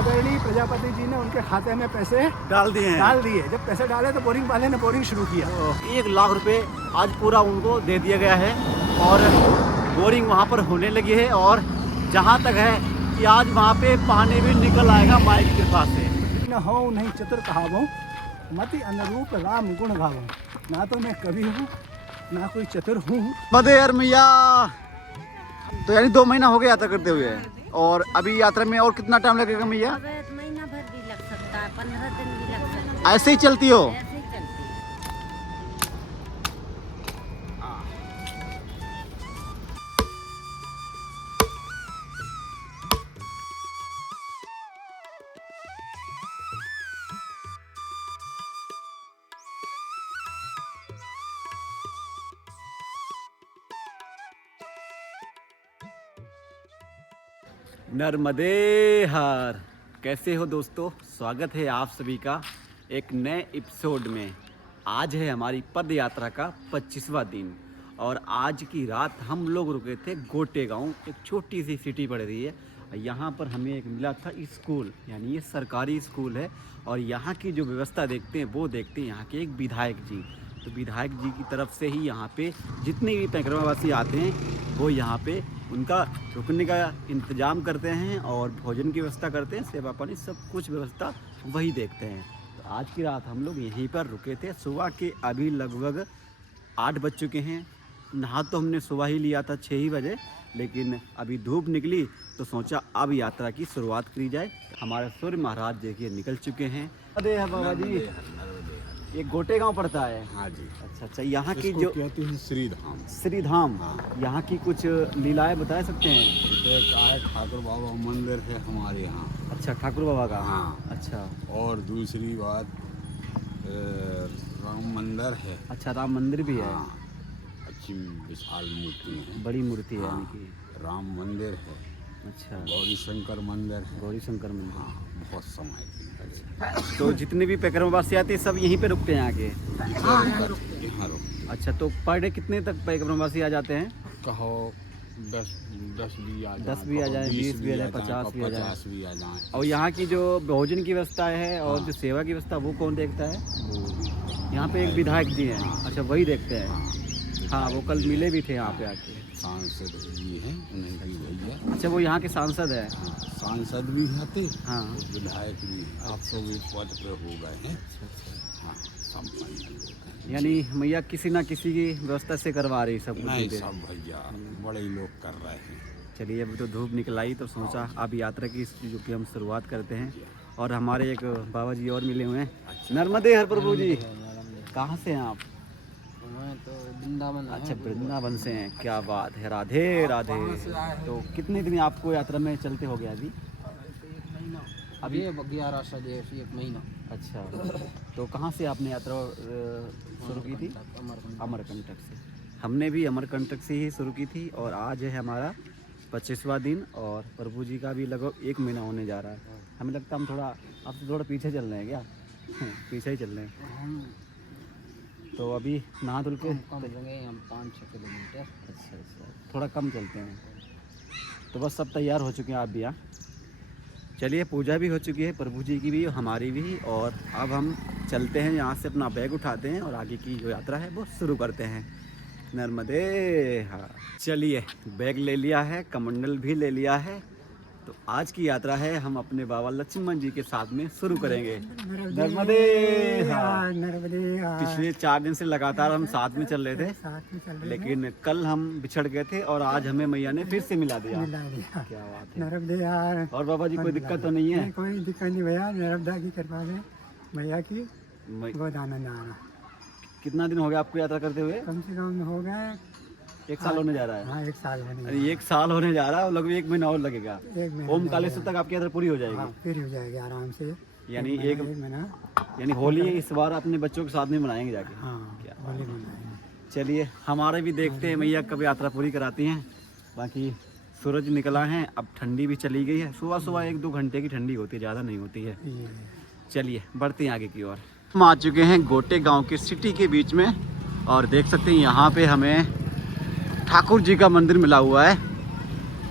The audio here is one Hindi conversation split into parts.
आदरणीय प्रजापति जी ने उनके खाते में पैसे डाल दिए जब पैसे डाले तो बोरिंग वाले ने बोरिंग शुरू किया। 1 लाख रुपए आज पूरा उनको दे दिया गया है और बोरिंग वहाँ पर होने लगी है। और जहाँ तक है कि आज वहाँ पे पानी भी निकल आएगा माई की कृपा से। न हो नहीं चतुर कहावो, मति अनुरूप राम गुण गावो। ना तो मैं कवि हूँ ना कोई चतुर हूँ। मदेर मैया। तो यानी 2 महीना हो गया यात्रा करते हुए, और अभी यात्रा में और कितना टाइम लगेगा मैया? महीना भर भी लग सकता है, 15 दिन भी लग सकता है। ऐसे ही चलती हो? ऐसे ही चलती है। नर्मदे हर। कैसे हो दोस्तों, स्वागत है आप सभी का एक नए एपिसोड में। आज है हमारी पद यात्रा का 25वां दिन और आज की रात हम लोग रुके थे गोटे गांव। एक छोटी सी सिटी पड़ रही है। यहाँ पर हमें एक मिला था स्कूल, यानी ये सरकारी स्कूल है। और यहाँ की जो व्यवस्था देखते हैं वो देखते हैं यहाँ के एक विधायक जी। तो विधायक जी की तरफ से ही यहाँ पे जितने भी परिक्रमावासी आते हैं वो यहाँ पे उनका रुकने का इंतज़ाम करते हैं और भोजन की व्यवस्था करते हैं, सेवा पानी सब कुछ व्यवस्था वही देखते हैं। तो आज की रात हम लोग यहीं पर रुके थे। सुबह के अभी लगभग 8 बज चुके हैं। नहा तो हमने सुबह ही लिया था 6 ही बजे, लेकिन अभी धूप निकली तो सोचा अब यात्रा की शुरुआत करी जाए। हमारे सूर्य महाराज देखिए निकल चुके हैं। अरे बाबा जी, ये गोटे गांव पड़ता है? हाँ जी। अच्छा, यहाँ की जो कहते हैं श्री धाम, यहाँ की कुछ लीलाएं बता सकते हैं? एक आए ठाकुर बाबा मंदिर है हमारे यहाँ। अच्छा, ठाकुर बाबा का? हाँ। अच्छा। और दूसरी बात राम मंदिर है। अच्छा, राम मंदिर भी है? हाँ, अच्छी विशाल मूर्ति है, बड़ी मूर्ति है यानी कि। राम मंदिर है। अच्छा। गौरी शंकर मंदिर है। गौरी शंकर मंदिर। हाँ, बहुत समय की। तो जितने भी परिक्रमावासी आते हैं सब यहीं पे रुकते हैं आके? यहाँ रुकते। अच्छा, तो पर डे कितने तक परिक्रमावासी आ जाते हैं? कहो 10 भी आ जाए, 10 भी आ जाए, 20 भी आ जाए, 50 भी आ जाए। 50 भी आ जाए। और यहाँ की जो भोजन की व्यवस्था है और जो सेवा की व्यवस्था वो कौन देखता है? यहाँ पे एक विधायक जी हैं। अच्छा, वही देखते हैं। हाँ, वो कल मिले भी थे यहाँ पे आके। सांसद जी हैं, उन्हीं की भैया। अच्छा, वो यहाँ के सांसद है? सांसद भी आते, हाँ। विधायक भी। आप तो भी पद पे हो गए हैं। हाँ, सब यानी मैया किसी ना किसी की व्यवस्था से करवा रही सब कुछ? नहीं, सब भैया बड़े लोग कर रहे हैं। चलिए, अभी तो धूप निकल आई तो सोचा अब यात्रा की जो कि हम शुरुआत करते हैं। और हमारे एक बाबा जी और मिले हुए हैं। नर्मदे हर प्रभु जी। कहाँ से हैं आप? तो वृंदावन। अच्छा, वृंदावन से हैं। क्या बात है, राधे राधे। तो कितने दिन आपको यात्रा में चलते हो गया अभी? अभी 11 से 1 महीना। अच्छा, तो कहाँ से आपने यात्रा शुरू की थी? अमरकंटक से। हमने भी अमरकंटक से ही शुरू की थी और आज है हमारा 25वां दिन। और प्रभु जी का भी लगभग 1 महीना होने जा रहा है। हमें लगता है हम थोड़ा आपसे थोड़ा पीछे चल रहे हैं क्या? पीछे ही चल रहे हैं। तो अभी नहा धुल के कम चलेंगे हम 5-6 किलोमीटर। अच्छा, थोड़ा कम चलते हैं। तो बस सब तैयार हो चुके हैं आप भी? यहाँ चलिए, पूजा भी हो चुकी है प्रभु जी की भी, हमारी भी। और अब हम चलते हैं, यहाँ से अपना बैग उठाते हैं और आगे की जो यात्रा है वो शुरू करते हैं। नर्मदे। हाँ, चलिए, बैग ले लिया है, कमंडल भी ले लिया है। तो आज की यात्रा है हम अपने बाबा लक्ष्मण जी के साथ में शुरू करेंगे। नर्मदे। हाँ। पिछले 4 दिन से लगातार हम साथ में चल रहे थे, लेकिन कल हम बिछड़ गए थे और आज हमें मैया ने फिर से मिला दिया। क्या बात है। नर्मदे यार। और बाबा जी, कोई दिक्कत तो नहीं है? कोई दिक्कत नहीं भैया, नर्मदा की कृपा से मैया की बहुत आनंद आ रहा। कितना दिन हो गया आपको यात्रा करते हुए? कम से कम हो गए 1 साल होने जा रहा है। हाँ, 1 साल होने। अरे 1 साल होने जा रहा है, लगभग 1 महीना और लगेगा। 1 महीना ओमकालेश्वर तक आपकी यात्रा पूरी हो जाएगी? हाँ, फिर हो जाएगी आराम से। यानी 1 महीना। यानी होली इस बार अपने बच्चों के साथ में मनाएंगे जाके? हाँ, क्या होली मनाएंगे। चलिए, हमारे भी देखते हैं मैया कब यात्रा पूरी कराती हैं। बाकी सूरज निकला है, अब ठंडी भी चली गई है। सुबह सुबह 1-2 घंटे की ठंडी होती है, ज़्यादा नहीं होती है। चलिए, बढ़ते हैं आगे की ओर। हम आ चुके हैं गोटे गांव के सिटी के बीच में और देख सकते हैं यहाँ पे हमें ठाकुर जी का मंदिर मिला हुआ है।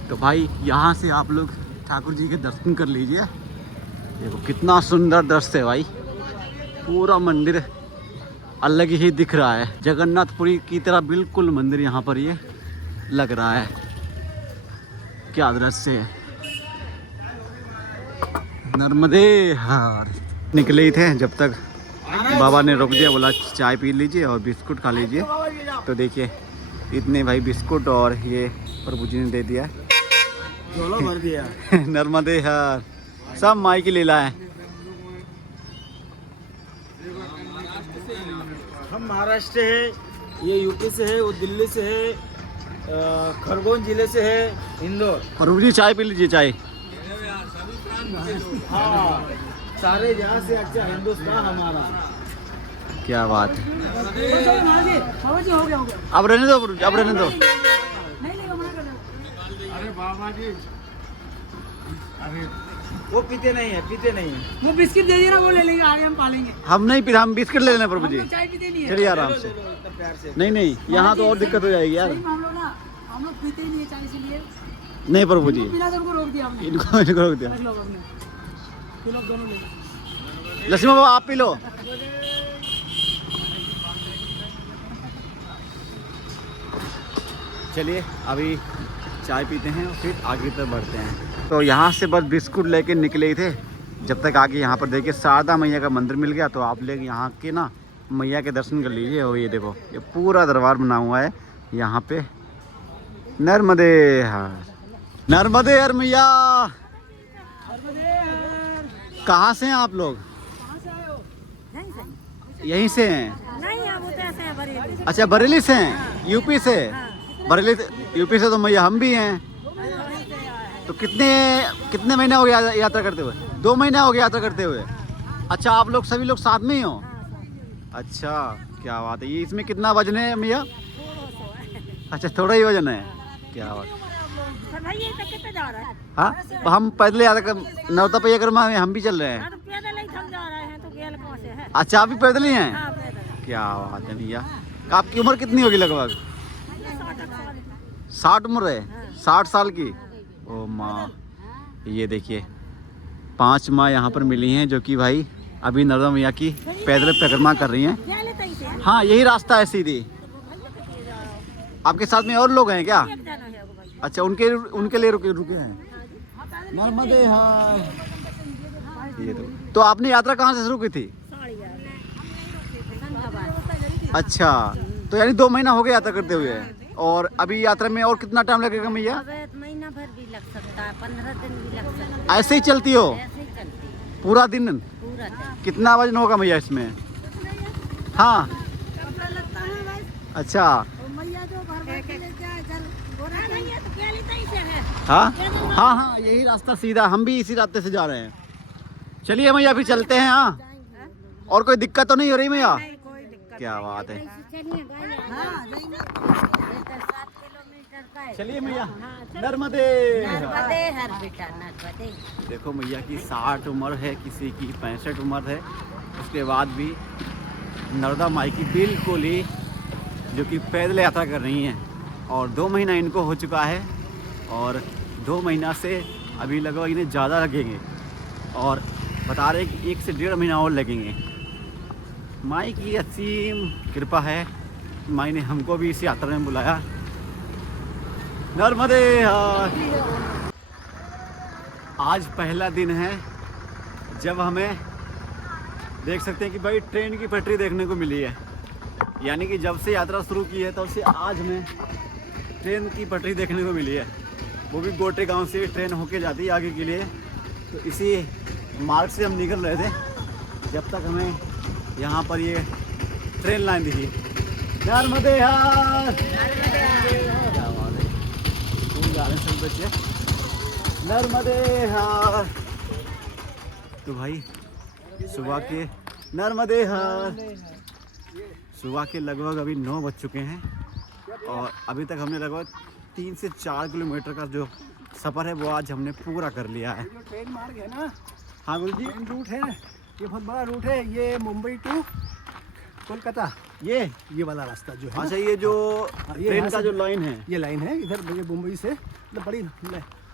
तो भाई यहाँ से आप लोग ठाकुर जी के दर्शन कर लीजिए। देखो कितना सुंदर दृश्य है भाई, पूरा मंदिर अलग ही दिख रहा है, जगन्नाथपुरी की तरह बिल्कुल मंदिर यहाँ पर ये लग रहा है। क्या दृश्य है, नर्मदे हार। निकले ही थे जब तक बाबा ने रोक दिया, बोला चाय पी लीजिए और बिस्कुट खा लीजिए। तो देखिए इतने भाई बिस्कुट और ये प्रभु जी ने दे दिया, झोला भर दिया। नर्मदे हार, सब माई की लीला है। हम महाराष्ट्र है, ये यूपी से है, वो दिल्ली से है, खरगोन जिले से है, इंदौर। प्रभु जी चाय पी लीजिए, चाय। हाँ, सारे जहाँ से अच्छा हिंदुस्तान हमारा। क्या बात है। अब रहने दो, अब रहने दो। अरे बाबा जी, अरे वो पीते नहीं है, पीते नहीं है। वो बिस्किट दे दिए ना, वो ले लेंगे, आगे हम पालेंगे। हम नहीं पी, हम बिस्किट ले लेना प्रभु जी। चाय पीते नहीं है। चलिए आराम से। इतना प्यार से। नहीं नहीं, यहाँ तो और दिक्कत हो जाएगी यार। सही में हम लोग पीते ही नहीं है चाय, इसीलिए नहीं प्रभु जी, पीना सबको रोक दिया हमने। इनको रोक दिया। लोग अपने ये लोग दोनों ले। लक्ष्मी बाबा आप पी लो। चलिए अभी चाय पीते हैं और फिर आगे तक बढ़ते हैं। तो यहाँ से बस बिस्कुट लेके निकले ही थे, जब तक आगे यहाँ पर देखिए शारदा मैया का मंदिर मिल गया। तो आप लोग यहाँ के ना मैया के दर्शन कर लीजिए। और ये देखो ये पूरा दरबार बना हुआ है यहाँ पे। नर्मदे हर, नर्मदे हर मैया। कहाँ से हैं आप लोग? यहीं से हैं? नहीं अब उधर से बरेली। अच्छा बरेली से हैं, यूपी से। बरेली यूपी से तो मैया हम भी हैं। तो कितने महीने हो गया यात्रा करते हुए? 2 महीने हो गया यात्रा करते हुए। अच्छा आप लोग सभी लोग साथ में ही हो? अच्छा क्या बात है। ये इसमें कितना वजन है मैया? अच्छा थोड़ा ही वजन है, क्या बात। हाँ हम पैदल यात्रा कर, नौता पहिया कर्मा में हम भी चल रहे हैं। अच्छा आप भी पैदल ही हैं? क्या बात है भैया। आपकी उम्र कितनी होगी लगभग? 60 उम्र है, 60 साल की। ओ माँ, ये देखिए 5 माँ यहाँ पर मिली हैं जो कि भाई अभी नर्मदा मैया की पैदल परिक्रमा कर रही हैं। हाँ यही रास्ता है सीधी। आपके साथ में और लोग हैं क्या? अच्छा उनके लिए रुके हैं। नर्मदे हार। ये तो आपने यात्रा कहाँ से शुरू की थी? अच्छा तो यानी 2 महीना हो गया यात्रा करते हुए। और अभी यात्रा में और कितना टाइम लगेगा मैया? महीना भर भी लग सकता है, 15 दिन भी लग सकता है। ऐसे ही चलती हो? ऐसे ही चलती है पूरा दिन? पूरा दिन। कितना वजन होगा मैया इसमें? हाँ अच्छा हाँ हाँ हाँ यही रास्ता सीधा, हम भी इसी रास्ते से जा रहे हैं। चलिए मैया फिर चलते हैं। हाँ और कोई दिक्कत तो नहीं हो रही मैया? क्या बात है। चलिए मैया नर्मदे। नर्मदे हर बेटा, नर्मदे। देखो मैया की 60 उम्र है, किसी की 65 उम्र है, उसके बाद भी नर्मदा माई की बिल्कुल ही जो कि पैदल यात्रा कर रही हैं। और 2 महीना इनको हो चुका है और 2 महीना से अभी लगभग इन्हें ज़्यादा लगेंगे और बता रहे कि 1 से 1.5 महीना और लगेंगे। माई की असीम कृपा है, माई ने हमको भी इस यात्रा में बुलाया। नर्मदे हार। आज पहला दिन है जब हमें देख सकते हैं कि भाई ट्रेन की पटरी देखने को मिली है। यानी कि जब से यात्रा शुरू की है तब से आज हमें ट्रेन की पटरी देखने को मिली है। वो भी गोटे गांव से ट्रेन होके जाती है आगे के लिए। तो इसी मार्ग से हम निकल रहे थे जब तक हमें यहाँ पर ये ट्रेन लाइन दिखी। नर्मदे हार। क्या बात है, स्कूल जा रहे हैं सब बच्चे। नर्मदे हार। तो भाई सुबह के नर्मदे हार, सुबह के लगभग अभी 9 बज चुके हैं और अभी तक हमने लगभग 3 से 4 किलोमीटर का जो सफ़र है वो आज हमने पूरा कर लिया है। जो ट्रेन मार्ग है ना, हाँ गुरु जी, ट्रेन रूट है, ये बहुत बड़ा रूट है। ये मुंबई टू कोलकाता, ये वाला रास्ता जो है। अच्छा ये जो ये ट्रेन यहाँ का से- जो लाइन है, ये लाइन है इधर मुंबई से, मतलब बड़ी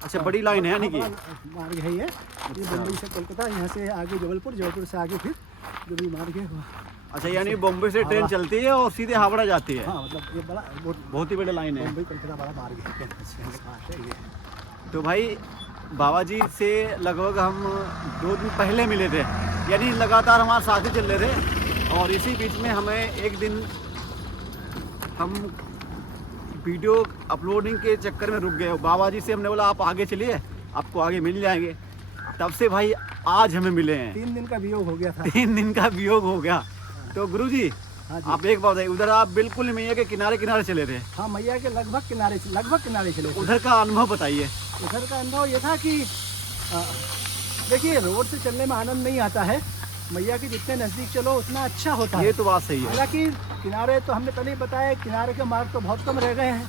अच्छा, बड़ी लाइन है यानी कि। मार्ग है ये बम्बई से कोलकाता, यहाँ से आगे जबलपुर, जबलपुर से आगे फिर जो भी मार्ग है। अच्छा, यानी बॉम्बे से ट्रेन चलती है और सीधे हावड़ा जाती है। हाँ, मतलब ये बड़ा बहुत ही बड़ी लाइन है। बम्बई कोलकाता बड़ा मार्ग है ये। तो भाई बाबा जी से लगभग हम 2 दिन पहले मिले थे, यानी लगातार हमारे साथ ही चल रहे थे। और इसी बीच में हमें एक दिन हम वीडियो अपलोडिंग के चक्कर में रुक गए। बाबा जी से हमने बोला आप आगे चलिए, आपको आगे मिल जाएंगे। तब से भाई आज हमें मिले हैं। 3 दिन का वियोग हो गया था। 3 दिन का वियोग हो गया। तो गुरुजी, हाँ जी। आप एक बात बताइए, उधर आप बिल्कुल मैया के किनारे किनारे चले थे। हाँ, मैया के लगभग किनारे चले थे। उधर का अनुभव बताइए। उधर का अनुभव ये था कि देखिए, रोड से चलने में आनंद नहीं आता है। मैया के जितने नज़दीक चलो उतना अच्छा होता है। ये तो बात सही है। हालांकि किनारे तो हमने पहले ही बताया, किनारे के मार्ग तो बहुत कम रह गए हैं।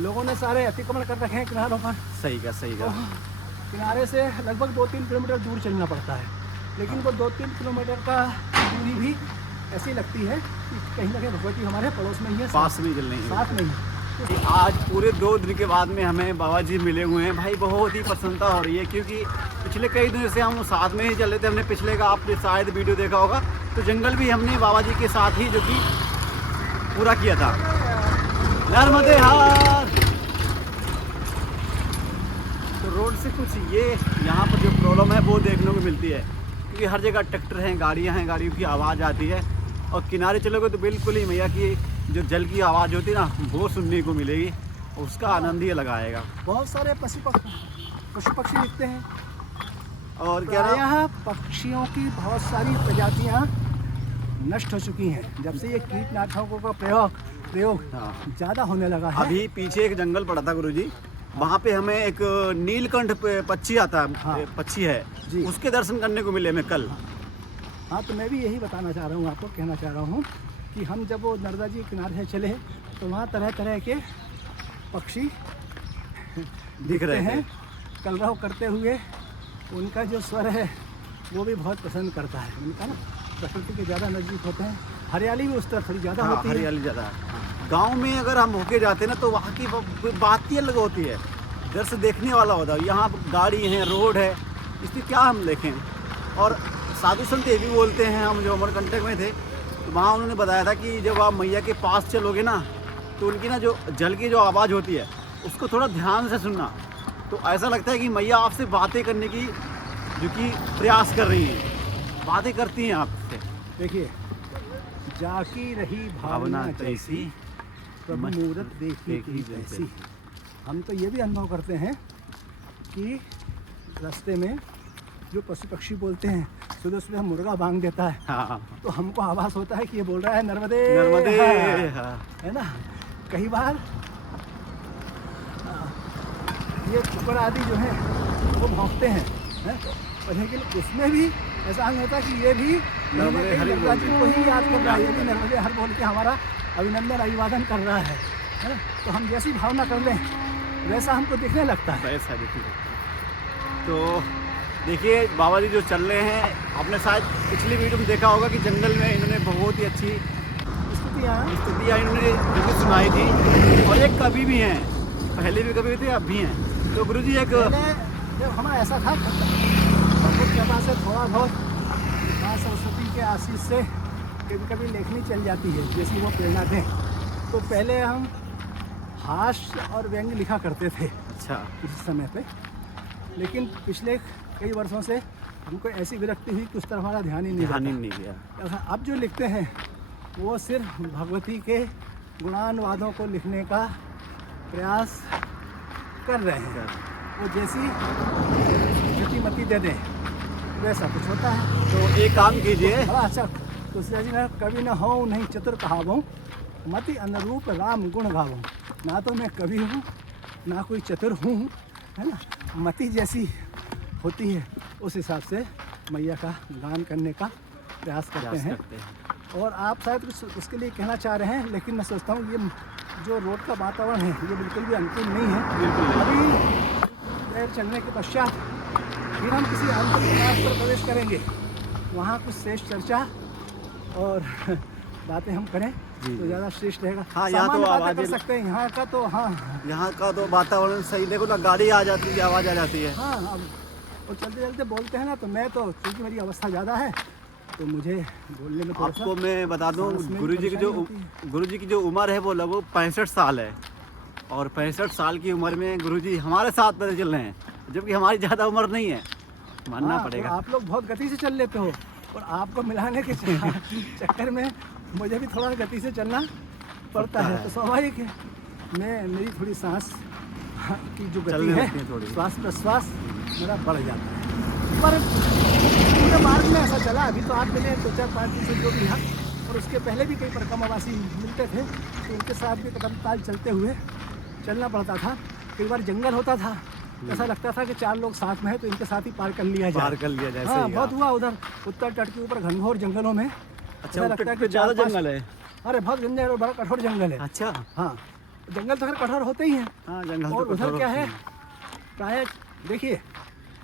लोगों ने सारे अतिक्रमण कर रखे हैं किनारों पर। सही का। किनारे से लगभग 2-3 किलोमीटर दूर चलना पड़ता है। लेकिन वो 2-3 किलोमीटर का दूरी भी ऐसी लगती है कि कहीं ना कहीं भगवती हमारे पड़ोस में ही है, पास में चल रही है। साथ में ही है। आज पूरे 2 दिन के बाद में हमें बाबा जी मिले हुए हैं भाई, बहुत ही प्रसन्नता हो रही है। क्योंकि पिछले कई दिनों से हम साथ में ही चल रहे थे। हमने पिछले का आपने शायद वीडियो देखा होगा, तो जंगल भी हमने बाबा जी के साथ ही जो कि पूरा किया था। नर्मदे हार। तो रोड से कुछ ये यहाँ पर जो प्रॉब्लम है वो देखने को मिलती है, क्योंकि हर जगह ट्रैक्टर हैं, गाड़ियाँ हैं, गाड़ियों की आवाज़ आती है। और किनारे चलोगे तो बिल्कुल ही मैया की जो जल की आवाज़ होती है ना, वो सुनने को मिलेगी। उसका आनंद ही अलग आएगा। बहुत सारे पशु पक्षी दिखते हैं। और क्या नाम? यहाँ पक्षियों की बहुत सारी प्रजातियाँ नष्ट हो चुकी हैं जब से ये कीटनाशकों का प्रयोग हाँ। ज़्यादा होने लगा है। अभी पीछे एक जंगल पड़ा था गुरुजी, वहाँ पे हमें एक नीलकंठ पक्षी आता है। हाँ। पक्षी है जी। उसके दर्शन करने को मिले हमें कल। हाँ, तो मैं भी यही बताना चाह रहा हूँ, आपको कहना चाह रहा हूँ कि हम जब वो नर्मदा जी के किनारे से चले तो वहाँ तरह तरह के पक्षी दिख रहे हैं, थे। कलरव करते हुए। उनका जो स्वर है वो भी बहुत पसंद करता है। उनका ना प्रकृति के ज़्यादा नज़दीक होते हैं। हरियाली भी उस तरफ थोड़ी ज़्यादा हाँ, होती है। हरियाली ज़्यादा है। गाँव में अगर हम होके जाते हैं ना तो वहाँ की बात ही अलग होती है, इधर से देखने वाला होता है। यहाँ गाड़ी है, रोड है, इसलिए क्या हम देखें। और साधु संत ये भी बोलते हैं, हम जो अमरकंटक में थे तो वहाँ उन्होंने बताया था कि जब आप मैया के पास चलोगे ना तो उनकी ना जो जल की जो आवाज़ होती है उसको थोड़ा ध्यान से सुनना, तो ऐसा लगता है कि मैया आपसे बातें करने की जो कि प्रयास कर रही हैं, बातें करती हैं आपसे। देखिए, जाकी रही भावना जैसी, प्रभु मूरत देखी की जैसी। हम तो ये भी अनुभव करते हैं कि रास्ते में जो पशु पक्षी बोलते हैं, सुबह सुबह मुर्गा बांग देता है, हाँ, तो हमको आवाज़ होता है कि ये बोल रहा है नर्मदे नर्मदे। हाँ। हाँ। है ना। कई बार ये कुकर आदि जो है वो भौंकते हैं, और लेकिन उसमें भी ऐसा नहीं होता कि ये भी नर्मदे हरि नर्मदा जी को ही याद कर रहा है, ये भी नर्मदे हर बोल के हमारा अभिनंदन अभिवादन कर रहा है ना। तो हम जैसी भावना कर लें वैसा हमको दिखने लगता है। ऐसा देखिए। तो देखिए बाबा जी जो चल रहे हैं, आपने शायद पिछली वीडियो में देखा होगा कि जंगल में इन्होंने बहुत ही अच्छी स्तुतियाँ इन्होंने जो कि सुनाई थी। और एक कवि भी हैं, पहले भी कवि थे, अब भी हैं। तो गुरुजी एक जब हमारा ऐसा था, भगवत कृपा से थोड़ा बहुत माँ सरस्वती के आशीष से कभी कभी लेखनी चल जाती है, जैसी वो प्रेरणा दें। तो पहले हम हास्य और व्यंग लिखा करते थे अच्छा उस समय पे, लेकिन पिछले कई वर्षों से हमको ऐसी विरक्ति हुई कि उस तरफ हमारा ध्यान ही नहीं गया। अब जो लिखते हैं वो सिर्फ भगवती के गुणानुवादों को लिखने का प्रयास कर रहे हैं। वो जैसी गतिमति दे दें वैसा कुछ होता है। तो एक काम कीजिए, बड़ा अच्छा तुलसीदास जी ने कवि न हो नहीं चतुर कहावो, मति अनुरूप राम गुण गावो। ना तो मैं कवि हूँ ना कोई चतुर हूँ, है ना। मति जैसी होती है उस हिसाब से मैया का गान करने का प्रयास करते हैं। और आप शायद कुछ उसके लिए कहना चाह रहे हैं, लेकिन मैं सोचता हूँ ये जो रोड का वातावरण है ये बिल्कुल भी अनुकूल नहीं है। अभी पैर चलने के पश्चात फिर हम किसी अंतर प्रयास पर प्रवेश करेंगे, वहाँ कुछ शेष चर्चा और बातें हम करें। जी, तो जी। ज़्यादा श्रेष्ठ रहेगा। हाँ, यहाँ तो सामान्य बातें आवाज़ें कर सकते हैं, यहाँ का तो हाँ यहाँ का तो वातावरण सही, देखो ना गाड़ी आ जाती है, आवाज़ आ जाती है। हाँ। अब वो चलते चलते बोलते हैं ना, तो मैं तो चूँकि मेरी अवस्था ज़्यादा है तो मुझे बोलने में थोड़ा सा आपको मैं बता दूं, सांस में गुरुजी की जो परेशानी होती गुरुजी की जो उम्र है वो लगभग 65 साल है। और 65 साल की उम्र में गुरुजी हमारे साथ पैदल चल रहे हैं, जबकि हमारी ज़्यादा उम्र नहीं है, मानना हाँ, तो पड़ेगा। आप लोग बहुत गति से चल लेते हो और आपको मिलाने के चक्कर में मुझे भी थोड़ा गति से चलना पड़ता है, तो स्वाभाविक है मेरी थोड़ी सांस की जो गति चलने है, लगती है थोड़ी। श्वास प्रश्वास मेरा बढ़ जाता है। पर पूरे मार्ग में ऐसा चला, अभी तो आप मिले 2-4-5 दिन से जो भी है, और उसके पहले भी कई परिक्रमावासी मिलते थे, तो उनके साथ भी कदम ताल चलते हुए चलना पड़ता था। कई बार जंगल होता था, ऐसा लगता था कि 4 लोग साथ में हैं तो इनके साथ ही पार कर लिया जाए। पार कर लिया जाए, हाँ, सही बहुत कहा। हुआ उधर उत्तर तट के ऊपर घनघोर जंगलों में। अच्छा, ऐसा लगता है उत्तर पे कि ज़्यादा 4-5 जंगल है। अरे बहुत जंगल और बड़ा कठोर जंगल है। अच्छा, हाँ, जंगल तो खैर कठोर होते ही हैं। हाँ जंगल और तो उधर कठोर क्या होते है, हैं। प्राय देखिए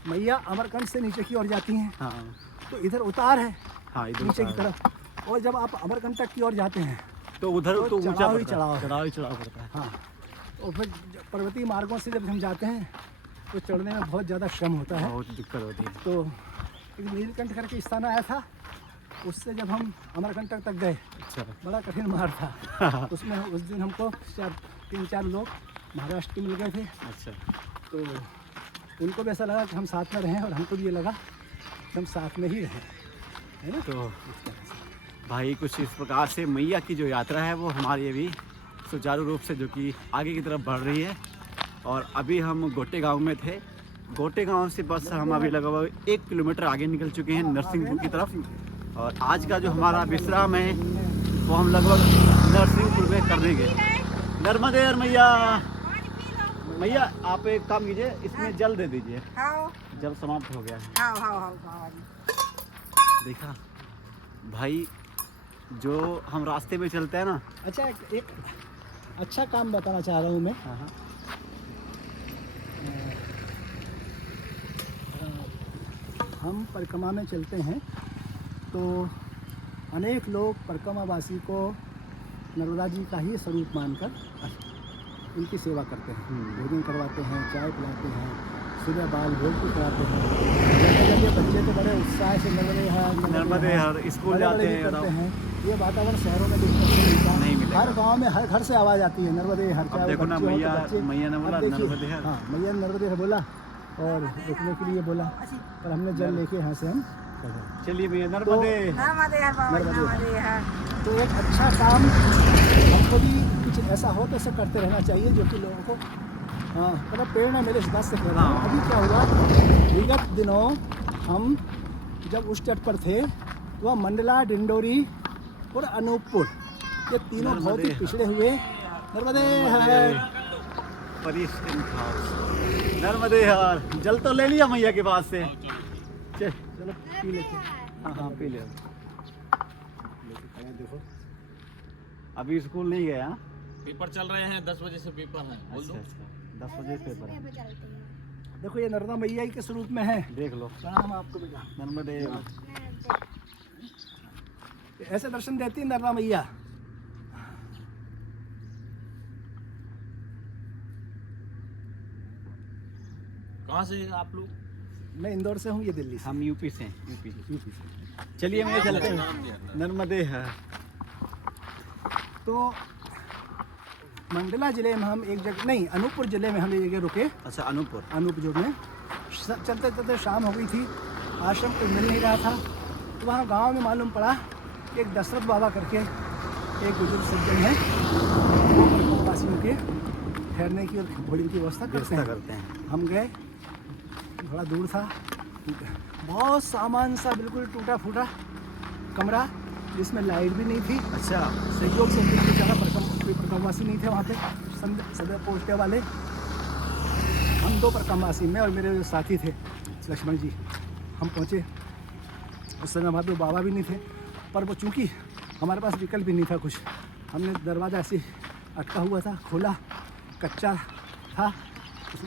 मैया अमरकंट से नीचे की ओर जाती हैं, हाँ तो इधर उतार है हाँ, इधर नीचे की उतार। तरफ, और जब आप अमरकंटक की ओर जाते हैं तो उधर तो तो ऊंचा चढ़ाव ही पड़ता चढ़ाव है, है। चढ़ाव ही चढ़ाव पड़ता है। हाँ, और फिर पर्वतीय मार्गों से जब हम जाते हैं तो चढ़ने में बहुत ज़्यादा श्रम होता है। बहुत दिक्कत होती है। तो एक नीलकंठ करके स्थान आया था, उससे जब हम अमरकंटक तक गए, अच्छा, बड़ा कठिन मार्ग था। उसमें उस दिन हमको 3-4 लोग महाराष्ट्र के मिल गए थे, अच्छा। तो उनको भी ऐसा लगा कि हम साथ में रहें, और हमको भी ये लगा कि हम साथ में ही रहें, है ना। तो भाई कुछ इस प्रकार से मैया की जो यात्रा है वो हमारी अभी सुचारू रूप से जो कि आगे की तरफ बढ़ रही है। और अभी हम गोटे गांव में थे, गोटे गांव से बस हम अभी लगभग 1 किलोमीटर आगे निकल चुके हैं नरसिंहपुर की तरफ। और आज का जो हमारा विश्राम है वो हम लगभग नरसिंहपुर में कर देंगे। नर्मदे हर मैया। मैया आप एक काम कीजिए, इसमें जल दे दीजिए, जल समाप्त हो गया है। देखा भाई, जो हम रास्ते में चलते हैं ना। अच्छा, एक अच्छा काम बताना चाह रहा हूँ मैं। हाँ हाँ, हम परिक्रमा में चलते हैं तो अनेक लोग परिक्रमावासी को नर्मदा जी का ही स्वरूप मानकर उनकी सेवा करते हैं, भोजन करवाते हैं, चाय पिलाते हैं, सुबह बाल भोग भी कराते हैं। जगह बच्चे तो बड़े उत्साह से नर्मदे हर स्कूल जाते हैं करते हैं। ये वातावरण शहरों में देखने को नहीं मिलता, मिलेगा। हर गांव में हर घर से आवाज़ आती है नर्मदे हर। अब देखो ना, मैया ने बोला अब देखिए, नर्मदे हर। हाँ, मैया ने नर्मदे हर बोला और रुकने के लिए बोला, और हमने जल लेके यहाँ से हम चलिए भैया, नर्मदे। तो एक अच्छा काम हमको भी कुछ ऐसा हो तो ऐसा करते रहना चाहिए जो कि लोगों को मतलब प्रेरणा मेरे इस बात से कर रहा हूँ। अभी क्या हुआ, विगत दिनों हम जब उस तट पर थे, वह मंडला, डिंडोरी और अनूपपुर, ये तीनों बहुत ही पिछड़े हुए। नर्मदे हर। नर्मदे हर। जल तो ले लिया मैया के पास से, चलो पी लेते हैं। हाँ हाँ पी लिया। देखो अभी स्कूल नहीं गया। पेपर चल रहे हैं, 10 बजे से पेपर है। बोल दो। 10 बजे पेपर है। देखो ये नर्मदा मैया के स्वरूप में है। देख लो। प्रणाम आपको बेटा। नर्मदे। ऐसे दर्शन देती है नर्मदा मैया। कहाँ से आप लोग? मैं इंदौर से हूँ, ये दिल्ली से। हम यूपी से हैं, यूपी से। चलिए मैं चलते हैं। नर्मदे है। तो मंडला जिले में हम एक जगह, नहीं अनूपपुर जिले में हम एक जगह रुके। अच्छा, अनूपपुर। अनूपपुर में चलते चलते शाम हो गई थी, आश्रम कोई मिल नहीं रहा था, तो वहाँ गांव में मालूम पड़ा कि एक दशरथ बाबा करके एक बुजुर्ग सज्जन है, वो परिक्रमवासियों के ठहरने की और भोजन की व्यवस्था करते हैं। हम गए, थोड़ा दूर था, बहुत सामान सा बिल्कुल टूटा फूटा कमरा, जिसमें लाइट भी नहीं थी। अच्छा, सहयोग से कोई ज़्यादा परिक्रमवासी नहीं थे वहाँ पे, सदैव पहुँचने वाले। हम 2 परिक्रमवासी, मैं और मेरे जो साथी थे लक्ष्मण जी, हम पहुँचे। उस समय हमारे बाबा भी नहीं थे, पर वो चूँकि हमारे पास विकल्प भी नहीं था कुछ, हमने दरवाज़ा ऐसे अटका हुआ था, खोला, कच्चा था,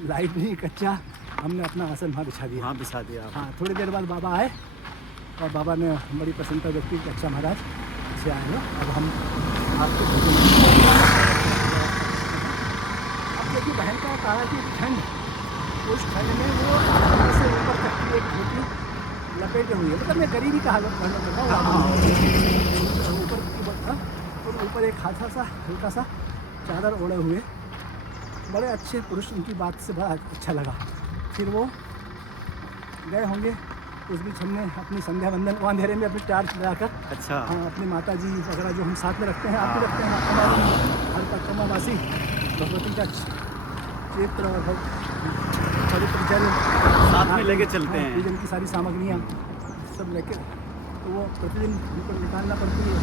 लाइट नहीं, कच्चा, हमने अपना आसन वहाँ बिछा दिया। वहाँ बिछा दिया। हाँ, थोड़ी देर बाद बाबा आए और बाबा ने बड़ी प्रसन्नता व्यक्त की कि अच्छा महाराज से आए हो, अब हम आपको अब देखिए बहन का कहा कि ठंड, उस ठंड में वो ऊपर से ऊपर तक की एक धोती लपेटे हुई है, मतलब मैं गरीबी का हालत वर्णन कर रहा हूँ। ऊपर और ऊपर एक हाथा सा हल्का सा चादर ओढ़े हुए बड़े अच्छे पुरुष, उनकी बात से बड़ा अच्छा लगा। फिर वो गए होंगे, उस बीच हमने अपनी संध्या वंदन को अंधेरे में अपनी टार्च लगाकर, अच्छा हाँ, अपनी माता जी वगैरह जो हम साथ में रखते हैं, आप भी रखते हैं, हमारे हर परिक्रमावासी भगवती का चित्र और पवित्र जल साथ में लेके चलते हैं। पूजन की सारी सामग्रियाँ सब लेके, तो वो प्रतिदिन उनको निकालना पड़ती है,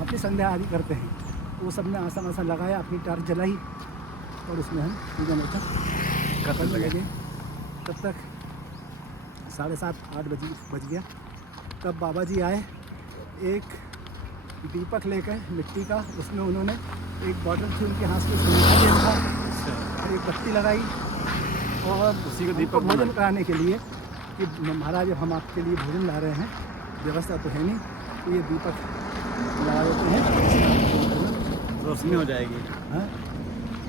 अपनी संध्या आदि करते हैं। वो सब ने आसान आसान लगाया, अपनी टार्च जलाई और उसमें हम पूजन अर्चन करने लगे। तब तक 7:30-8 बज गया। तब बाबा जी आए, एक दीपक लेकर मिट्टी का, उसमें उन्होंने एक बॉटल थी उनके हाथ में, और एक बत्ती लगाई और उसी को हमको दीपक भोजन कराने के लिए कि महाराज हम आपके लिए भोजन ला रहे हैं, व्यवस्था तो है नहीं, तो ये दीपक लगा देते हैं, रोशनी हो जाएगी।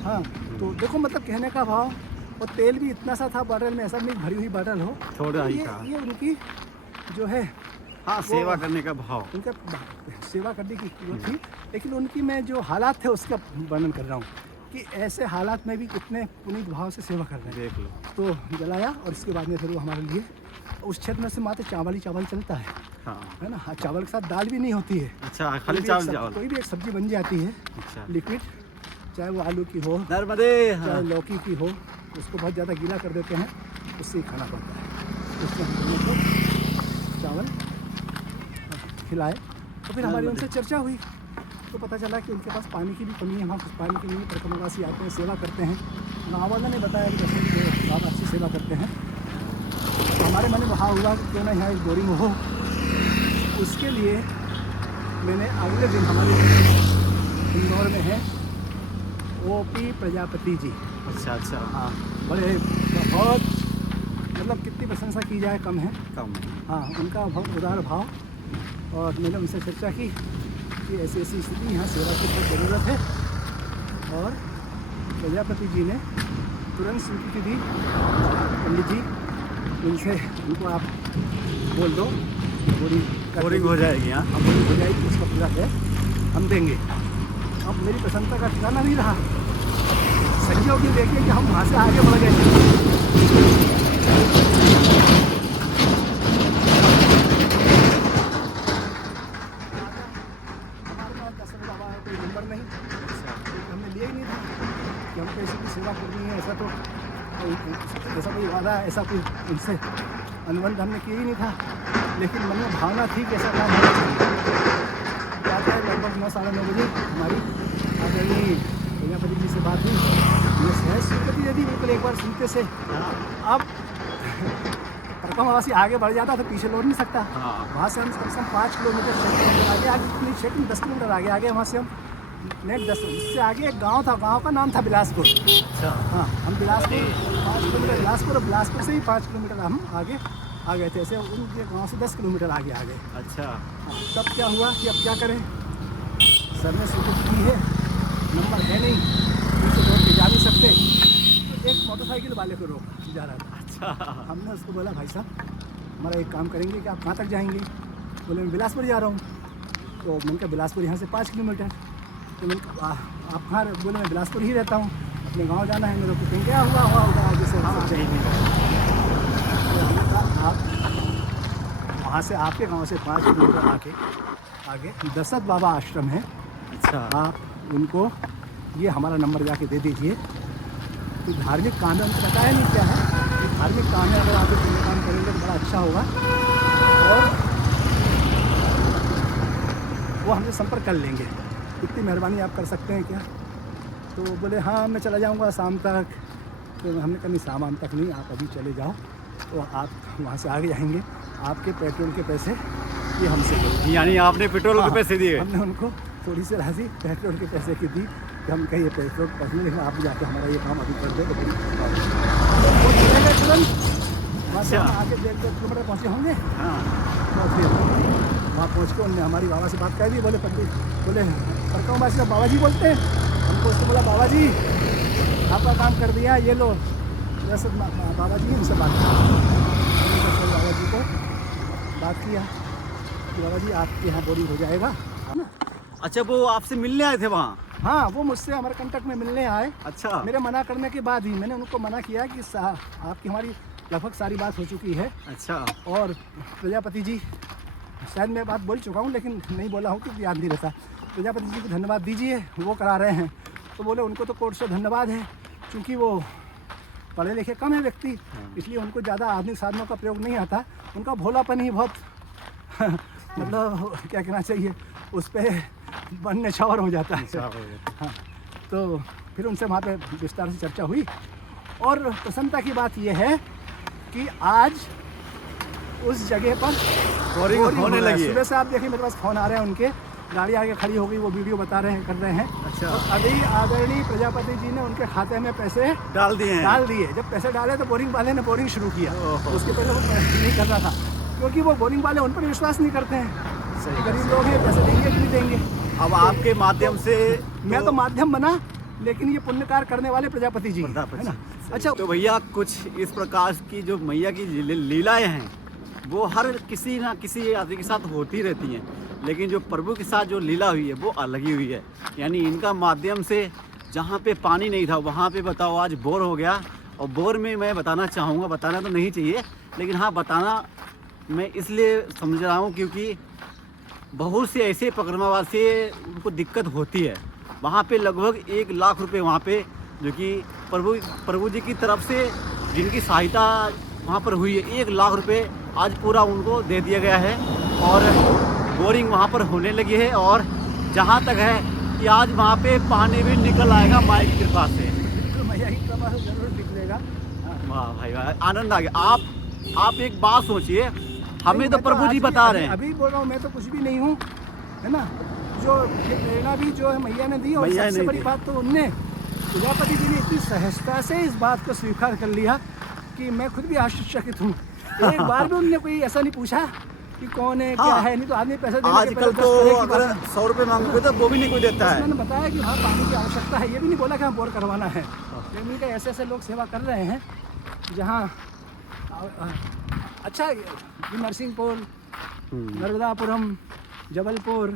हाँ, तो देखो मतलब कहने का भाव, और तेल भी इतना सा था बॉटल में, ऐसा नहीं भरी हुई बॉटल हो, थोड़ा ही ये था। ये उनकी जो है, हाँ, सेवा करने का भाव। उनका सेवा करने की वो थी, लेकिन उनकी मैं जो हालात थे उसका वर्णन कर रहा हूँ कि ऐसे हालात में भी कितने पुनीत भाव से सेवा कर रहे हैं। देख लो। तो जलाया और इसके बाद में फिर वो हमारे लिए, उस क्षेत्र में से मात्र चावल ही चावल चलता है हाँ, ना। चावल के साथ दाल भी नहीं होती है, अच्छा, खाली कोई भी एक चावल सब्जी- चावल। कोई भी एक सब्जी बन जाती है अच्छा, लिक्विड, चाहे वो आलू की हो, नर्मदे। चाहे हाँ, लौकी की हो, उसको बहुत ज़्यादा गीला कर देते हैं, उससे ही खाना पड़ता है। उससे हम दोनों को चावल खिलाए, तो फिर हमारी उनसे चर्चा हुई, तो पता चला कि उनके पास पानी की भी कमी है। वहाँ कुछ पानी की नहीं, परिक्रमावासी आते हैं, सेवा करते हैं। गाँव वालों ने बताया कि जैसे कि आप अच्छी सेवा करते हैं, तो हमारे मन में भाव हुआ कि क्यों ना यहाँ एक बोरिंग हो। उसके लिए मैंने अगले दिन, हमारे इंदौर में है OP प्रजापति जी, अच्छा अच्छा, हाँ, बड़े बहुत, मतलब कितनी प्रशंसा की जाए कम है। कम। हाँ, उनका बहुत उदार भाव, और मैंने उनसे चर्चा की कि ऐसी ऐसी स्थिति, यहाँ सेवा की बहुत ज़रूरत है। और प्रजापति जी ने तुरंत स्वीकृति दी, पंडित जी उनसे, उनको आप बोल दो बोरिंग हो जाएगी। हाँ, अब बोरिंग हो जाएगी, उसका पूरा है हम देंगे। अब मेरी प्रसन्नता का ठिकाना नहीं रहा। संयोग ये देखिए कि हम वहाँ से आगे बढ़ गए। कोई नंबर नहीं, हमने लिया ही नहीं था कि हमको ऐसी की सेवा करनी है। ऐसा तो ऐसा कोई वादा, ऐसा कोई उनसे अनुबंध हमने किया ही नहीं था, लेकिन मन में भावना थी कि ऐसा काम होना चाहिए। बात है लगभग 9-9:30 बजे हमारी आदरणीय प्रजापति जी से बात हुई। ये सहज स्वीकृति यदि बिल्कुल एक बार सुनते से, अब परिक्रमावासी आगे बढ़ जाता तो पीछे लौट नहीं सकता। हाँ। वहाँ से हम कम से कम 5 किलोमीटर 6 किलोमीटर आगे, नहीं 6 किलोमीटर 10 किलोमीटर आगे वहाँ से हम नेक्स्ट 10, इससे आगे एक गांव था, गांव का नाम था बिलासपुर। अच्छा, हाँ, हम बिलासपुर 5 किलोमीटर बिलासपुर, और बिलासपुर से ही 5 किलोमीटर हम आगे आ गए थे। ऐसे उनके गांव से 10 किलोमीटर आगे आ गए। अच्छा, हाँ, तब क्या हुआ कि अब क्या करें, सर ने स्वीकृति की है, नंबर है नहीं, उनसे दौड़ के जा नहीं सकते, तो एक मोटरसाइकिल वाले को रोका जा रहा था। अच्छा, हमने उसको बोला, भाई साहब हमारा एक काम करेंगे कि आप कहाँ तक जाएंगे? बोले मैं बिलासपुर जा रहा हूँ। तो मैंने कहा बिलासपुर यहाँ से 5 किलोमीटर। तो मैंने कहा आप कहाँ? बोले मैं बिलासपुर ही रहता हूँ, अपने गांव जाना है मेरे को। कहीं क्या हुआ उधर आगे से? हाँ, तो हमने कहा आप वहाँ से, आपके गांव से 5 किलोमीटर आगे दशरथ बाबा आश्रम है, अच्छा, आप उनको ये हमारा नंबर जाके दे दीजिए। तो धार्मिक काम है, उनको बताया नहीं क्या है, धार्मिक काम है, अगर आप ये काम करेंगे तो बड़ा अच्छा होगा, और वो हमसे संपर्क कर लेंगे। इतनी मेहरबानी आप कर सकते हैं क्या? तो बोले हाँ मैं चला जाऊंगा शाम तक। तो हमने कहा नहीं, शाम तक नहीं, आप अभी चले जाओ, तो आप वहाँ से आगे जाएंगे, आपके पेट्रोल के पैसे ये हमसे दो। यानी आपने पेट्रोल के पैसे दिए? हमने उनको थोड़ी सी राशि पेट्रोल के पैसे की दी कि हम कहिए पेट्रोल पहुँचने, लेकिन आप जाके हमारा ये काम अभी कर दे तो बड़ी वो चले गए तुरंत। वहाँ से हम आगे 1.5 किलोमीटर पहुँचे होंगे। हाँ, तो फिर वहाँ पहुँच के उनने हमारी बाबा से बात कर दी। बोले पंडित, बोले परकाऊँ से बाबा जी बोलते हैं। हमको उसने बोला बाबा जी आपका काम कर दिया, ये लो। जैसे बाबा जी इनसे बात की, बाबा जी को बात किया कि बाबा जी आपके यहाँ बोरिंग हो जाएगा, है ना। अच्छा, वो आपसे मिलने आए थे वहाँ? हाँ, वो मुझसे हमारे कंटक में मिलने आए। अच्छा। मेरे मना करने के बाद ही मैंने उनको मना किया कि आपकी हमारी लगभग सारी बात हो चुकी है। अच्छा। और प्रजापति जी, शायद मैं बात बोल चुका हूँ लेकिन नहीं बोला हूँ क्योंकि याद नहीं रहता। प्रजापति जी को धन्यवाद दीजिए, वो करा रहे हैं। तो बोले उनको तो कोर्ट से धन्यवाद है, क्योंकि वो पढ़े लिखे कम है व्यक्ति, इसलिए उनको ज़्यादा आधुनिक साधनों का प्रयोग नहीं आता। उनका भोलापन ही बहुत मतलब क्या कहना चाहिए, उस पर बनने छावर हो जाता है। हाँ, तो फिर उनसे वहाँ पे विस्तार से चर्चा हुई। और प्रसन्नता की बात यह है कि आज उस जगह पर बोरिंग होने लगी है। सुबह से आप देखिए मेरे पास फ़ोन आ रहे हैं उनके, गाड़ी आगे खड़ी हो गई, वो वीडियो बता रहे हैं, कर रहे हैं। अच्छा। और अभी आदरणीय प्रजापति जी ने उनके खाते में पैसे डाल दिए हैं। डाल दिए। जब पैसे डाले तो बोरिंग वाले ने बोरिंग शुरू किया। उसके पहले वो नहीं कर रहा था, क्योंकि वो बोरिंग वाले उन पर विश्वास नहीं करते हैं। गरीब लोग हैं, पैसे देंगे कि नहीं देंगे। अब आपके माध्यम से मैं तो माध्यम बना, लेकिन ये पुण्य कार्य करने वाले प्रजापति जी, है ना। अच्छा, तो भैया कुछ इस प्रकार की जो मैया की लीलाएं हैं वो हर किसी ना किसी आदमी के साथ होती रहती हैं, लेकिन जो प्रभु के साथ जो लीला हुई है वो अलग ही हुई है। यानी इनका माध्यम से जहाँ पे पानी नहीं था वहाँ पे बताओ आज बोर हो गया। और बोर में मैं बताना चाहूँगा, बताना तो नहीं चाहिए लेकिन हाँ बताना मैं इसलिए समझ रहा हूँ क्योंकि बहुत से ऐसे पकड़वा से उनको दिक्कत होती है। वहाँ पे लगभग 1 लाख रुपए वहाँ पे जो कि प्रभु जी की तरफ से जिनकी सहायता वहाँ पर हुई है, 1 लाख रुपए आज पूरा उनको दे दिया गया है। और बोरिंग वहाँ पर होने लगी है और जहाँ तक है कि आज वहाँ पे पानी भी निकल आएगा माई की कृपा से। मैया की कृपा से जरूर निकलेगा। वाह भाई वाह, आनंद आ गया। आप एक बात सोचिए, हमें तो प्रभु जी बता रहे हैं। अभी बोल रहा हूँ, मैं तो कुछ भी नहीं हूँ, है ना। जो प्रेरणा भी जो है मैया ने दी, और सबसे बड़ी बात तो उनने प्रजापति जी ने इतनी सहजता से इस बात को स्वीकार कर लिया कि मैं खुद भी आश्चर्यचकित हूँ। एक बार भी उनने कोई ऐसा नहीं पूछा कि कौन है, क्या है। नहीं तो आदमी पैसे देने के आजकल तो अगर 100 रुपये मांगोगे तो वो भी नहीं कोई देता है। उन्होंने बताया कि हाँ पानी की आवश्यकता है, ये भी नहीं बोला कि हाँ बोर करवाना है। लेकिन उनके ऐसे ऐसे लोग सेवा कर रहे हैं जहाँ अच्छा नरसिंहपुर, नर्मदापुरम, जबलपुर,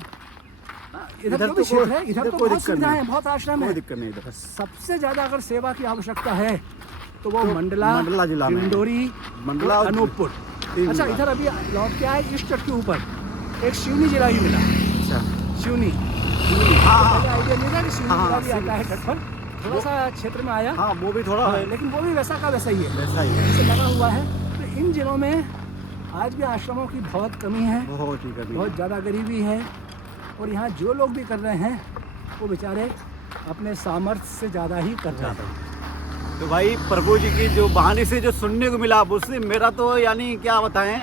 इधर जो भी क्षेत्र है, इधर तो बहुत सुविधाएं हैं, बहुत आश्रम है। कोई दिक्कत नहीं इधर। सबसे ज़्यादा अगर सेवा की आवश्यकता है तो वो मंडला जिला में, डिंडोरी, मंडला और अनूपपुर। अच्छा, इधर अभी लौट के आए इस तट के ऊपर एक शिवनी जिला भी मिला। अच्छा, शिवनी, आइडिया नहीं था कि शिवनी जिला भी आता है तट पर, थोड़ा सा क्षेत्र में आया। हाँ वो भी थोड़ा है, लेकिन वो भी वैसा का वैसा ही है, वैसा ही है, जैसे लगा हुआ है। तो इन जिलों में आज भी आश्रमों की बहुत कमी है, बहुत ही कमी, बहुत ज़्यादा गरीबी है। और यहाँ जो लोग भी कर रहे हैं वो बेचारे अपने सामर्थ्य से ज़्यादा ही कर रहे हैं। तो भाई प्रभु जी की जो वाणी से जो सुनने को मिला उससे मेरा तो यानी क्या बताएं,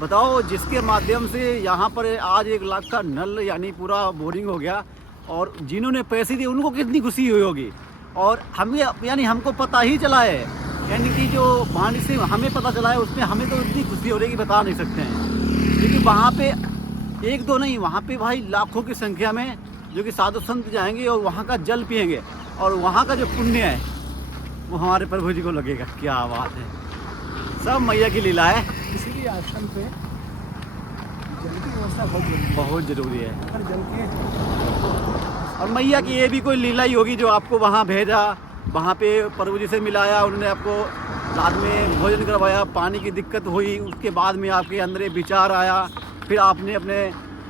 बताओ जिसके माध्यम से यहाँ पर आज 1 लाख का नल यानी पूरा बोरिंग हो गया और जिन्होंने पैसे दिए उनको कितनी खुशी हुई होगी। और हमें यानी हमको पता ही चला है, यानी कि जो वाणी से हमें पता चला है उसमें हमें तो इतनी खुशी हो रही है कि बता नहीं सकते हैं। क्योंकि वहाँ पे 1-2 नहीं, वहाँ पे भाई लाखों की संख्या में जो कि साधु संत जाएंगे और वहाँ का जल पिएंगे और वहाँ का जो पुण्य है वो हमारे प्रभु जी को लगेगा। क्या बात है, सब मैया की लीला है। इसीलिए आश्रम पे जल की व्यवस्था बहुत जरूरी है। हर जल के, और मैया की ये भी कोई लीला ही होगी जो आपको वहाँ भेजा, वहाँ पे प्रभु जी से मिलाया, उन्होंने आपको रात में भोजन करवाया, पानी की दिक्कत हुई, उसके बाद में आपके अंदर विचार आया, फिर आपने अपने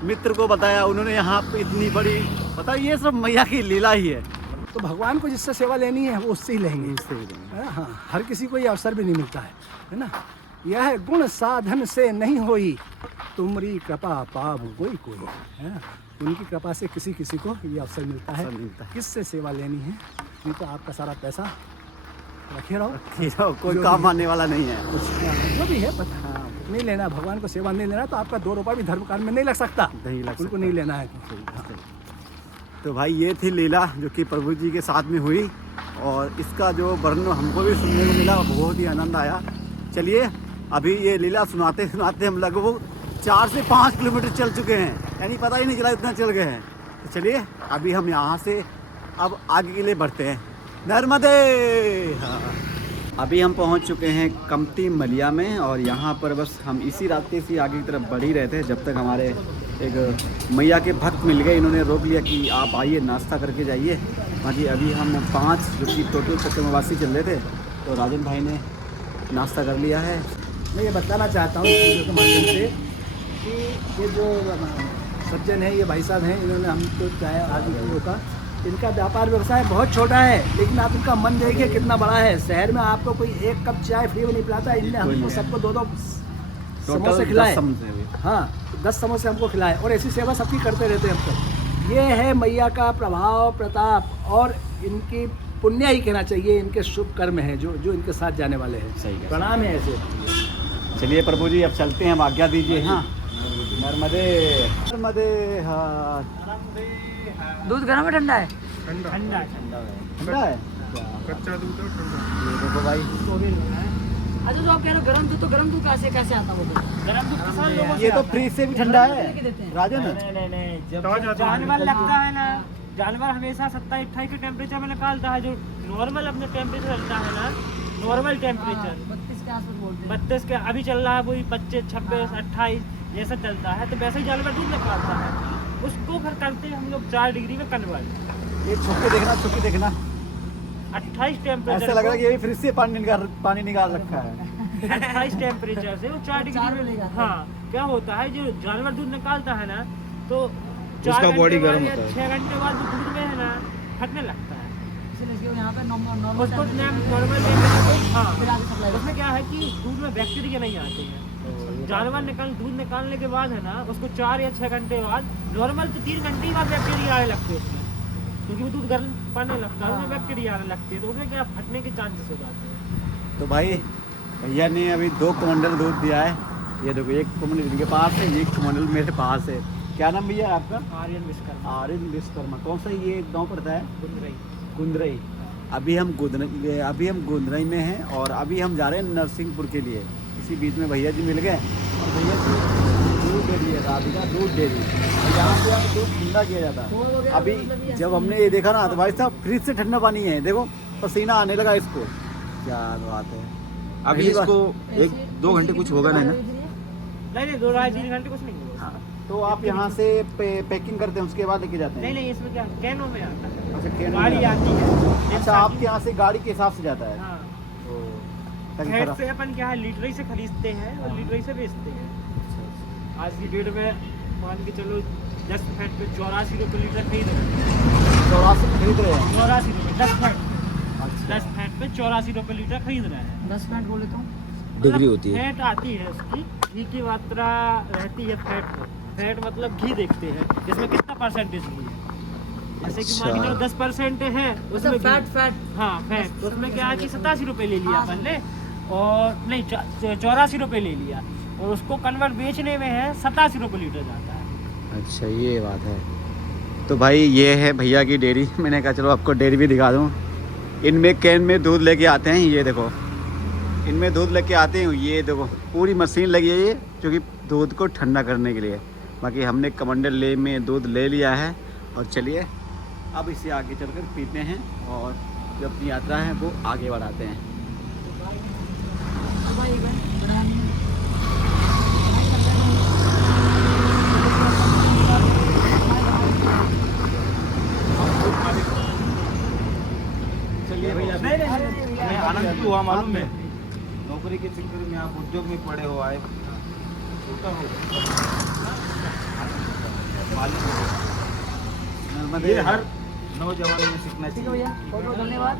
मित्र को बताया, उन्होंने यहाँ पे इतनी बड़ी पता, ये सब मैया की लीला ही है। तो भगवान को जिससे सेवा लेनी है वो उससे ही लेंगे, है ना। हाँ, हर किसी को ये अवसर भी नहीं मिलता है ना। यह गुण साधन से नहीं होई, तुमरी कृपा पाव कोई कोई, है ना। उनकी कृपा से किसी किसी को ये अवसर मिलता है किससे सेवा लेनी है। नहीं तो आपका सारा पैसा रखे रहो, कोई काम आने वाला नहीं है। जो भी है पता नहीं लेना, भगवान को सेवा नहीं लेना तो आपका 2 रुपया भी धर्म कार्य में नहीं लग सकता, उनको नहीं लेना है। तो भाई ये थी लीला जो कि प्रभु जी के साथ में हुई और इसका जो वर्णन हमको भी सुनने को मिला, बहुत ही आनंद आया। चलिए अभी ये लीला सुनाते सुनाते हम लगभग 4 से 5 किलोमीटर चल चुके हैं, यानी पता ही नहीं चला इतना चल गए हैं। तो चलिए अभी हम यहाँ से अब आगे के लिए बढ़ते हैं। नर्मदे। हाँ, अभी हम पहुँच चुके हैं कमती मलिया में और यहाँ पर बस हम इसी रास्ते से आगे की तरफ बढ़ ही रहे थे जब तक हमारे एक मैया के भक्त मिल गए। इन्होंने रोक लिया कि आप आइए नाश्ता करके जाइए। बाकी अभी हम 5 जो कि टोटल चक्रवासी चल रहे थे, तो राजन भाई ने नाश्ता कर लिया है। मैं ये बताना चाहता हूँ वीडियो के माध्यम से कि ये जो सज्जन है, ये भाई साहब हैं, इन्होंने हमको चाय आदि किलो का, इनका व्यापार व्यवसाय बहुत छोटा है, लेकिन आप इनका मन देखिए कितना बड़ा है। शहर में आपको कोई 1 कप चाय फ्री में नहीं पिलाता, इनने हमको सबको 2-2 समोसे खिलाए। हाँ, 10 समोसे हमको खिलाए और ऐसी सेवा सबकी करते रहते हैं हम तक। ये है मैया का प्रभाव प्रताप और इनकी पुण्य ही कहना चाहिए, इनके शुभ कर्म हैं जो इनके साथ जाने वाले हैं। सही है। प्रणाम है ऐसे। चलिए प्रभु जी अब चलते हैं, हम आज्ञा दीजिए। हाँ, नर्मदे नर्मदे हार। दूध गर्म है ठंडा है? ठंडा ठंडा है कच्चा दूध और ठंडा। ये देखो भाई, अच्छा जो आप कह रहे हो गर्म दूध, तो गर्म दूध कैसे आता वो? गर्म दूध किसान लोगों ये तो फ्रिज से भी ठंडा है राजन। नहीं, जब जानवर लगता है ना, जानवर हमेशा 27-28 के टेम्परेचर में निकालता है। जो नॉर्मल अपने टेम्परेचर चलता है ना, नॉर्मल टेम्परेचर 32 के आसपास बोलते हैं। 32 के अभी चल रहा है, वही 25, 26, 28 जैसा चलता है। तो वैसे ही जानवर दूध निकालता है, उसको फिर करते हैं हम लोग 4 डिग्री में कन्वर्ट। ये छुप के देखना 28 टेम्परेचर ऐसा लग रहा है कि ये भी फ्रिज से पानी निकाल रखा है। 28 टेम्परेचर से वो 4 डिग्री में। हाँ, क्या होता है जो जानवर दूध निकालता है ना, तो 4 बॉडी गर्म होता है। 6 घंटे बाद जो दूध में है ना फटने लगता है, इसलिए यहाँ पे नॉर्मल उसको नॉर्मल टेम्परेचर। हाँ, उसमें क्या है कि दूध में बैक्टीरिया नहीं आते हैं। जानवर दूध निकालने के बाद है ना, उसको 4 या 6 घंटे बाद, नॉर्मल तो 3 घंटे ही बाद बैक्टीरिया आने लगते हैं उसमें, क्योंकि वो दूध गर्म पड़ने लगता है, उसमें बैक्टीरिया आने लगती है, तो उसमें क्या फटने के चांसेस हो जाते हैं। तो भाई भैया ने अभी 2 कमंडल दूध दिया है। ये देखो, एक कमंडल इनके पास है, एक कमंडल मेरे पास है। क्या नाम भैया आपका? आर्यन विश्वकर्मा। आर्यन विश्वकर्मा। कौन सा ये गांव पड़ता है? गुंदरई। गुंदरई। अभी हम गुंदरई में हैं और अभी हम जा रहे हैं नरसिंहपुर के लिए। इसी बीच में भैया जी मिल गए और भैया जी दूध डेयरी है, राधिका दूध डेयरी। यहाँ पे आप दूध ठंडा किया जाता है। अभी जब हमने ये देखा ना, तो भाई साहब फ्रिज से ठंडा पानी है, देखो पसीना आने लगा इसको। क्या बात है। अभी इसको 1-2 घंटे कुछ होगा नहीं ना? नहीं, 2-3 घंटे कुछ नहीं होगा। हाँ, तो आप यहाँ से पैकिंग करते हैं, उसके बाद लेके जाते हैं? नहीं, इसमें क्या कैनों में आता है। अच्छा, कैन गाड़ी में आती है। अच्छा, आपके यहाँ से गाड़ी के हिसाब से जाता है? हाँ, ताकि फैट खराब- से अपन क्या है, लीटर ही से खरीदते हैं और लीटर ही से बेचते हैं। आज की डेट में मान के चलो 10 फैट पे 84 रुपये लीटर खरीद रहे हैं। 84 खरीद रहे हैं? 84 रुपये 10 फैट पे। अच्छा। 10 फैट पे 84 रुपये लीटर खरीद रहे हैं। 10 मिनट बोले तो डिग्री होती है। फैट आती है उसकी, घी की मात्रा रहती है फैट में। फैट मतलब घी देखते हैं, इसमें कितना परसेंटेज घी है। जैसे कि मान के चलो 10% है उसमें फैट हाँ फैट, तो उसमें क्या है कि 87 रुपये ले लिया अपन ने, और नहीं 84 रुपये ले लिया, और उसको कन्वर्ट बेचने में है 87 रुपये लीटर जाता है। अच्छा, ये बात है। तो भाई ये है भैया की डेयरी। मैंने कहा चलो आपको डेयरी भी दिखा दूँ। इनमें कैन में दूध लेके आते हैं, ये देखो इनमें दूध लेके आते हैं। ये देखो पूरी मशीन लगी है ये, जो कि दूध को ठंडा करने के लिए। बाकी हमने कमंडल ले में दूध ले लिया है और चलिए अब इसे आगे चलकर पीते हैं और जो अपनी यात्रा है वो आगे बढ़ाते हैं। चलिए भैया, मैं आनंद भी हुआ मालूम है, नौकरी के चक्कर में आप उद्योग में पड़े हो, आए छोटा हो ये हर नौजवान में सीखना ठीक है भैया, चाहिए। बहुत बहुत धन्यवाद।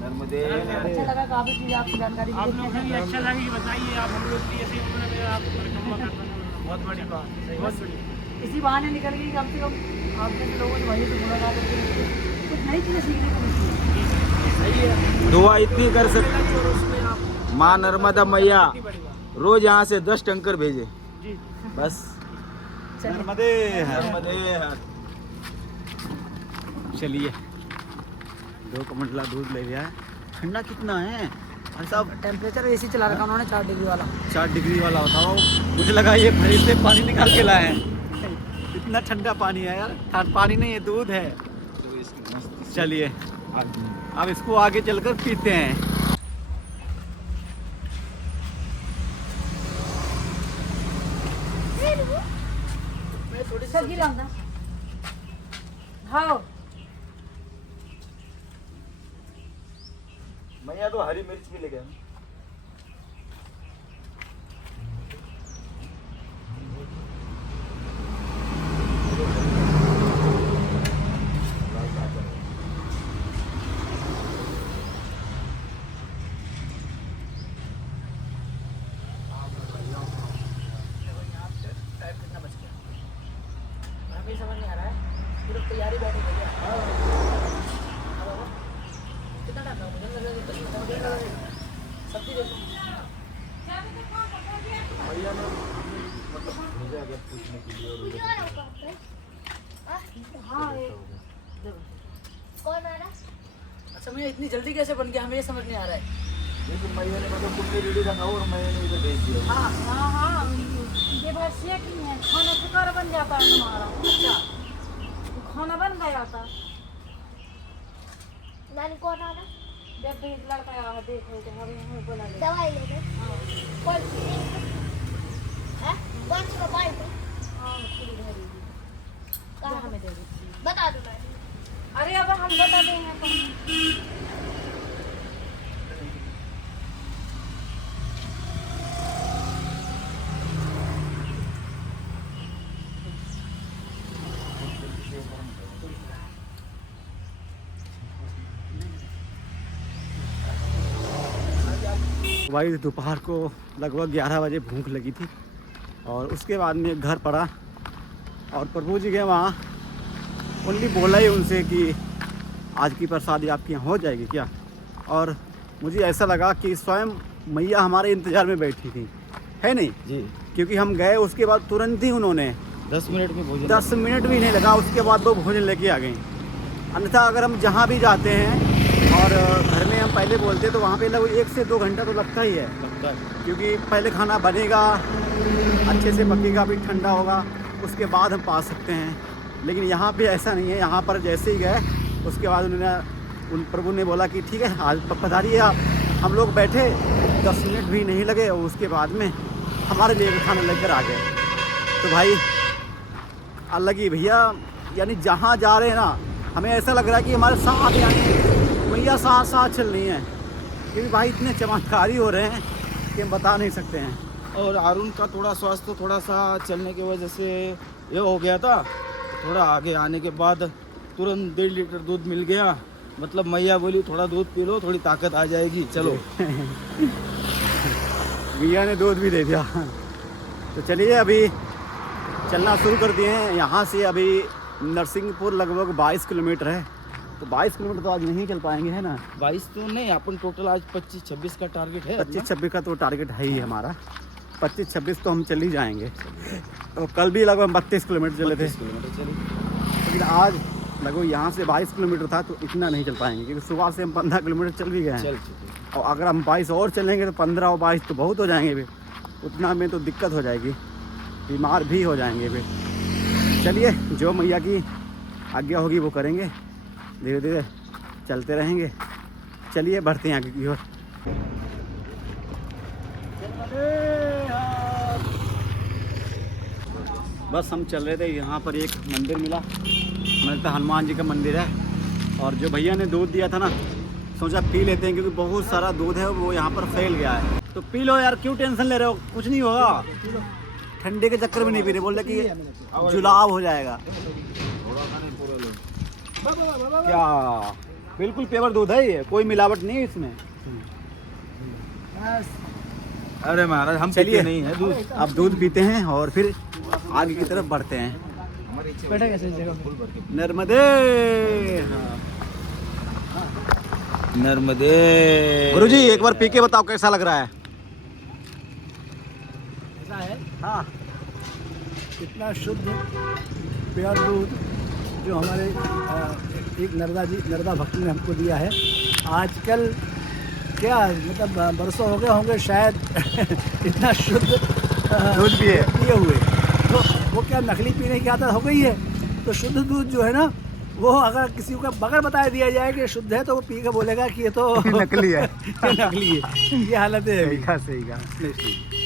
नर्मदे। अच्छा लगा, काफी चीज़ आपकी जानकारी आप मिली। लोग भी अच्छा लगी, बताइए आप हम लोग भी ऐसे ही आप परिक्रमा करना, बहुत बड़ी बात, बहुत बड़ी। इसी बहाने निकल गई कम से कम आप जैसे लोगों से भैया से मुलाकात होती है, कुछ नई चीज़ें सीखने को मिलती है। दुआ इतनी कर सकते, माँ नर्मदा मैया रोज यहाँ से 10 टैंकर भेजे बस। नर्मदे नर्मदे। चलिए 2 कमंडला दूध ले लिया है। ठंडा कितना है? भाई साहब टेम्परेचर एसी चला रखा उन्होंने 4 डिग्री वाला। 4 डिग्री वाला होता हो, मुझे लगा ये फ्रिज से पानी निकाल के लाए हैं। इतना ठंडा पानी है यार, पानी नहीं है, दूध है। चलिए अब इसको आगे चलकर पीते हैं। सब्जी लाऊंगा। हाँ मैया तो हरी मिर्च भी लेके आए। टाइम कितना बच गया हमें समझ नहीं आ रहा है। पूरी तैयारी बैठी भैया। कितना टाइम लगा? मुझे लगा 10 मिनट लगेगा। सब्जी देखो मैया ने मतलब भेजा अगर पूछने के लिए हाँ कौन आ रहा? अच्छा मैं इतनी जल्दी कैसे बन गया हमें ये समझ नहीं आ रहा है। लेकिन मैया ने मतलब तुमने वीडियो रखा और मैया ने इधर भेज दिया। हाँ हाँ हाँ ये बात सेकनी है। खाना सुखार बन जाता है तुम्हारा। अच्छा खाना बन गया था। नानी कौन आ रहा? जब भी लड़का आया देख लो हमें बोला ले। दवाई ले लो। कौन सी? हैं? कौन सी दवाई लो? हाँ पूरी घरी कहाँ? हमें दे दीजिए। बता दो मैं। अरे अब हम बता देंगे तो भाई दोपहर को लगभग 11 बजे भूख लगी थी और उसके बाद में घर पड़ा और प्रभु जी गए वहाँ। उनने बोला ही उनसे कि आज की प्रसादी आपके यहाँ हो जाएगी क्या। और मुझे ऐसा लगा कि स्वयं मैया हमारे इंतज़ार में बैठी थी, है नहीं जी। क्योंकि हम गए उसके बाद तुरंत ही उन्होंने 10 मिनट में भोजन 10 मिनट भी नहीं लगा, उसके बाद वो भोजन लेके आ गई। अन्यथा अगर हम जहाँ भी जाते हैं और घर में हम पहले बोलते तो वहाँ पे लगभग 1 से 2 घंटा तो लगता ही है, लगता है। क्योंकि पहले खाना बनेगा, अच्छे से पकेगा, फिर ठंडा होगा, उसके बाद हम पा सकते हैं। लेकिन यहाँ पे ऐसा नहीं है। यहाँ पर जैसे ही गए उसके बाद उन प्रभु ने बोला कि ठीक है आज पधारिए आप। हम लोग बैठे 10 मिनट भी नहीं लगे और उसके बाद में हमारे लिए खाना लेकर आ गए। तो भाई अलग ही भैया, यानी जहाँ जा रहे हैं ना हमें ऐसा लग रहा है कि हमारे साथ यानी मैया साथ साथ चल रही हैं, क्योंकि भाई इतने चमत्कारी हो रहे हैं कि हम बता नहीं सकते हैं। और अरुण का थोड़ा स्वास्थ्य थोड़ा सा चलने की वजह से ये हो गया था। थोड़ा आगे आने के बाद तुरंत 1.5 लीटर दूध मिल गया। मतलब मैया बोली थोड़ा दूध पी लो, थोड़ी ताकत आ जाएगी, चलो। भैया ने दूध भी दे दिया। तो चलिए अभी चलना शुरू कर दिए हैं। यहाँ से अभी नरसिंहपुर लगभग 22 किलोमीटर है। तो 22 किलोमीटर तो आज नहीं चल पाएंगे, है ना। 22 तो नहीं, अपन टोटल आज 25-26 का टारगेट है। 25-26 का तो टारगेट है ही हमारा। 25-26 तो हम चल ही जाएंगे। तो कल भी लगभग 32 किलोमीटर चले थे, लेकिन आज लगभग यहाँ से 22 किलोमीटर था, तो इतना नहीं चल पाएंगे क्योंकि सुबह से हम 15 किलोमीटर चल भी गए हैं। और अगर हम 22 और चलेंगे तो 15 और 22 तो बहुत हो जाएंगे। फिर उतना में तो दिक्कत हो जाएगी, बीमार भी हो जाएंगे फिर। चलिए जो मैया की आज्ञा होगी वो करेंगे, धीरे धीरे चलते रहेंगे। चलिए बढ़ते हैं आगे की ओर। बस हम चल रहे थे, यहाँ पर एक मंदिर मिला। मिलता हनुमान जी का मंदिर है। और जो भैया ने दूध दिया था ना, सोचा पी लेते हैं क्योंकि बहुत सारा दूध है वो यहाँ पर फैल गया है। तो पी लो यार, क्यों टेंशन ले रहे हो, कुछ नहीं होगा। ठंडे के चक्कर में नहीं पी रहे, बोल रहे कि जुलाब हो जाएगा। क्या बिल्कुल प्योर दूध है ये, कोई मिलावट नहीं है इसमें। अरे महाराज हम चलिए नहीं है दूध। अब दूध पीते हैं और फिर आगे की तरफ बढ़ते हैं। बैठा कैसे जगह नर्मदे नर्मदे। गुरुजी एक बार पी के बताओ कैसा लग रहा है। ऐसा है। हाँ इतना शुद्ध प्योर दूध जो हमारे एक नर्दा भक्त ने हमको दिया है। आजकल क्या मतलब बरसों हो गए होंगे शायद इतना शुद्ध दूध पिए हुए। तो वो क्या नकली पीने की आदत हो गई है। तो शुद्ध दूध जो है ना, वो अगर किसी को बगैर बताया दिया जाए कि शुद्ध है तो वो पी के बोलेगा कि ये तो नकली है। ये नकली है। ये हालत है अभी। सही कहा।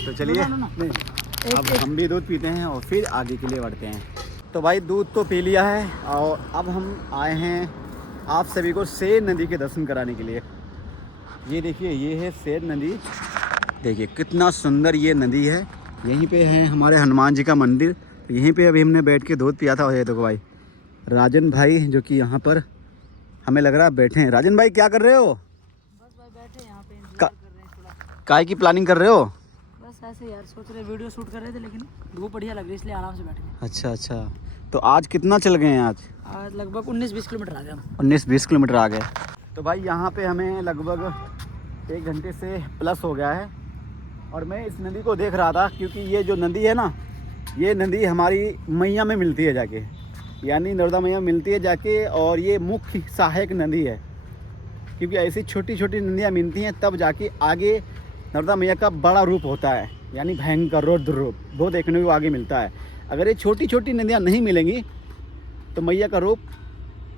तो चलिए नहीं, अब हम भी दूध पीते हैं और फिर आगे के लिए बढ़ते हैं। तो भाई दूध तो पी लिया है और अब हम आए हैं आप सभी को सेर नदी के दर्शन कराने के लिए। ये देखिए, ये है सेर नदी। देखिए कितना सुंदर ये नदी है। यहीं पे है हमारे हनुमान जी का मंदिर। तो यहीं पे अभी हमने बैठ के दूध पिया था। और ये देखो भाई राजन भाई जो कि यहाँ पर हमें लग रहा है बैठे हैं। राजन भाई क्या कर रहे हो? बस भाई बैठे यहाँ पे इंतजार कर रहे हैं थोड़ा। काय की प्लानिंग कर रहे हो? बस ऐसे यार सोच रहे वीडियो शूट कर रहे थे, लेकिन धूप बढ़िया लग रही है इसलिए आराम से बैठ गए। अच्छा। तो आज कितना चल गए हैं? आज लगभग 19-20 किलोमीटर आ गए हम। 19-20 किलोमीटर आ गए। तो भाई यहाँ पे हमें लगभग 1 घंटे से प्लस हो गया है। और मैं इस नदी को देख रहा था क्योंकि ये जो नदी है ना, ये नदी हमारी मैया में मिलती है जाके, यानी नर्मदा मैया मिलती है जाके। और ये मुख्य सहायक नदी है क्योंकि ऐसी छोटी छोटी नदियाँ मिलती हैं तब जाके आगे नर्मदा मैया का बड़ा रूप होता है, यानी भयंकर रौद्र रूप वो देखने को आगे मिलता है। अगर ये छोटी छोटी नदियाँ नहीं मिलेंगी तो मैया का रूप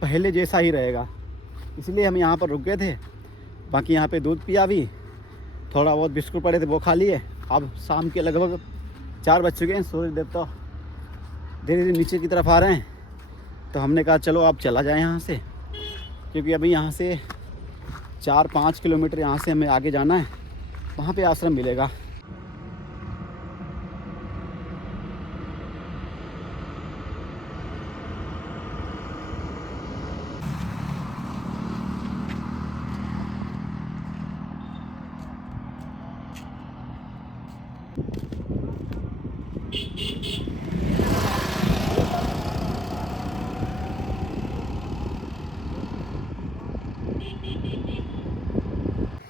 पहले जैसा ही रहेगा। इसलिए हम यहाँ पर रुक गए थे। बाकी यहाँ पे दूध पिया भी, थोड़ा बहुत बिस्कुट पड़े थे वो खा लिए। अब शाम के लगभग 4 बज चुके हैं। सूर्य देवता धीरे धीरे नीचे की तरफ आ रहे हैं। तो हमने कहा चलो आप चला जाए यहाँ से, क्योंकि अभी यहाँ से 4-5 किलोमीटर यहाँ से हमें आगे जाना है। वहाँ पे आश्रम मिलेगा।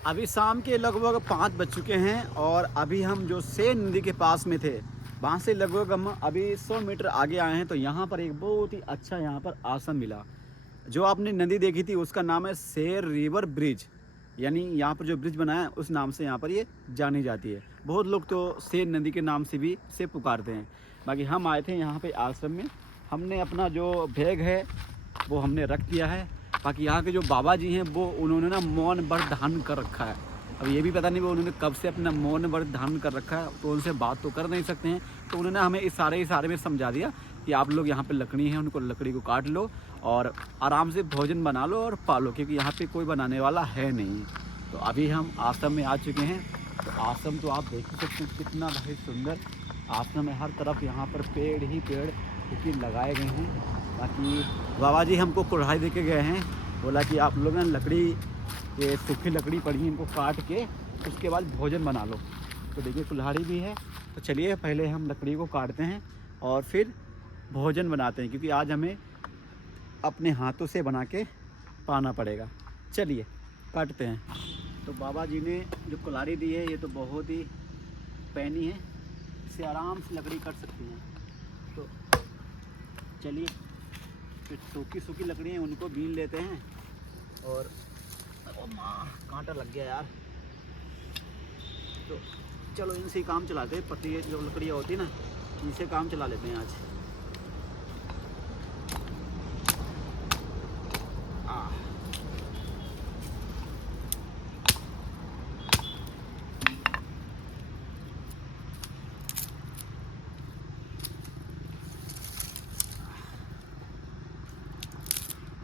अभी शाम के लगभग 5 बज चुके हैं और अभी हम जो सेर नदी के पास में थे वहाँ से लगभग हम अभी 100 मीटर आगे आए हैं। तो यहाँ पर एक बहुत ही अच्छा यहाँ पर आश्रम मिला। जो आपने नदी देखी थी उसका नाम है सेर रिवर ब्रिज, यानी यहाँ पर जो ब्रिज बना है उस नाम से यहाँ पर ये जानी जाती है। बहुत लोग तो सेर नदी के नाम से भी से पुकारते हैं। बाकी हम आए थे यहाँ पे आश्रम में। हमने अपना जो बैग है वो हमने रख दिया है। बाकी यहाँ के जो बाबा जी हैं वो उन्होंने ना मौन व्रत धारण कर रखा है। अब ये भी पता नहीं वो उन्होंने कब से अपना मौन व्रत धारण कर रखा है, तो उनसे बात तो कर नहीं सकते हैं। तो उन्होंने हमें इशारे में समझा दिया कि आप लोग यहाँ पे लकड़ी है, उनको लकड़ी को काट लो और आराम से भोजन बना लो और पालो, क्योंकि यहाँ पे कोई बनाने वाला है नहीं। तो अभी हम आश्रम में आ चुके हैं। तो आश्रम तो आप देख ही सकते हैं कितना भाई सुंदर आश्रम है। हर तरफ यहाँ पर पेड़ ही पेड़ क्योंकि लगाए गए हैं। बाकी बाबा जी हमको कुल्हाड़ी दे के गए हैं, बोला कि आप लोग ना लकड़ी, ये सूखी लकड़ी पड़ी है, इनको काट के उसके बाद भोजन बना लो। तो देखिए कुल्हाड़ी भी है। तो चलिए पहले हम लकड़ी को काटते हैं और फिर भोजन बनाते हैं, क्योंकि आज हमें अपने हाथों से बना के पाना पड़ेगा। चलिए काटते हैं। तो बाबा जी ने जो कुल्हाड़ी दी है ये तो बहुत ही पैनी है, इससे आराम से लकड़ी कट सकती हैं। तो चलिए फिर सूखी लकड़ी हैं उनको बीन लेते हैं। और ओ माँ कांटा लग गया यार। तो चलो इनसे ही काम चलाते हैं। पतली जो लकड़ियाँ होती है ना, इनसे काम चला लेते हैं आज।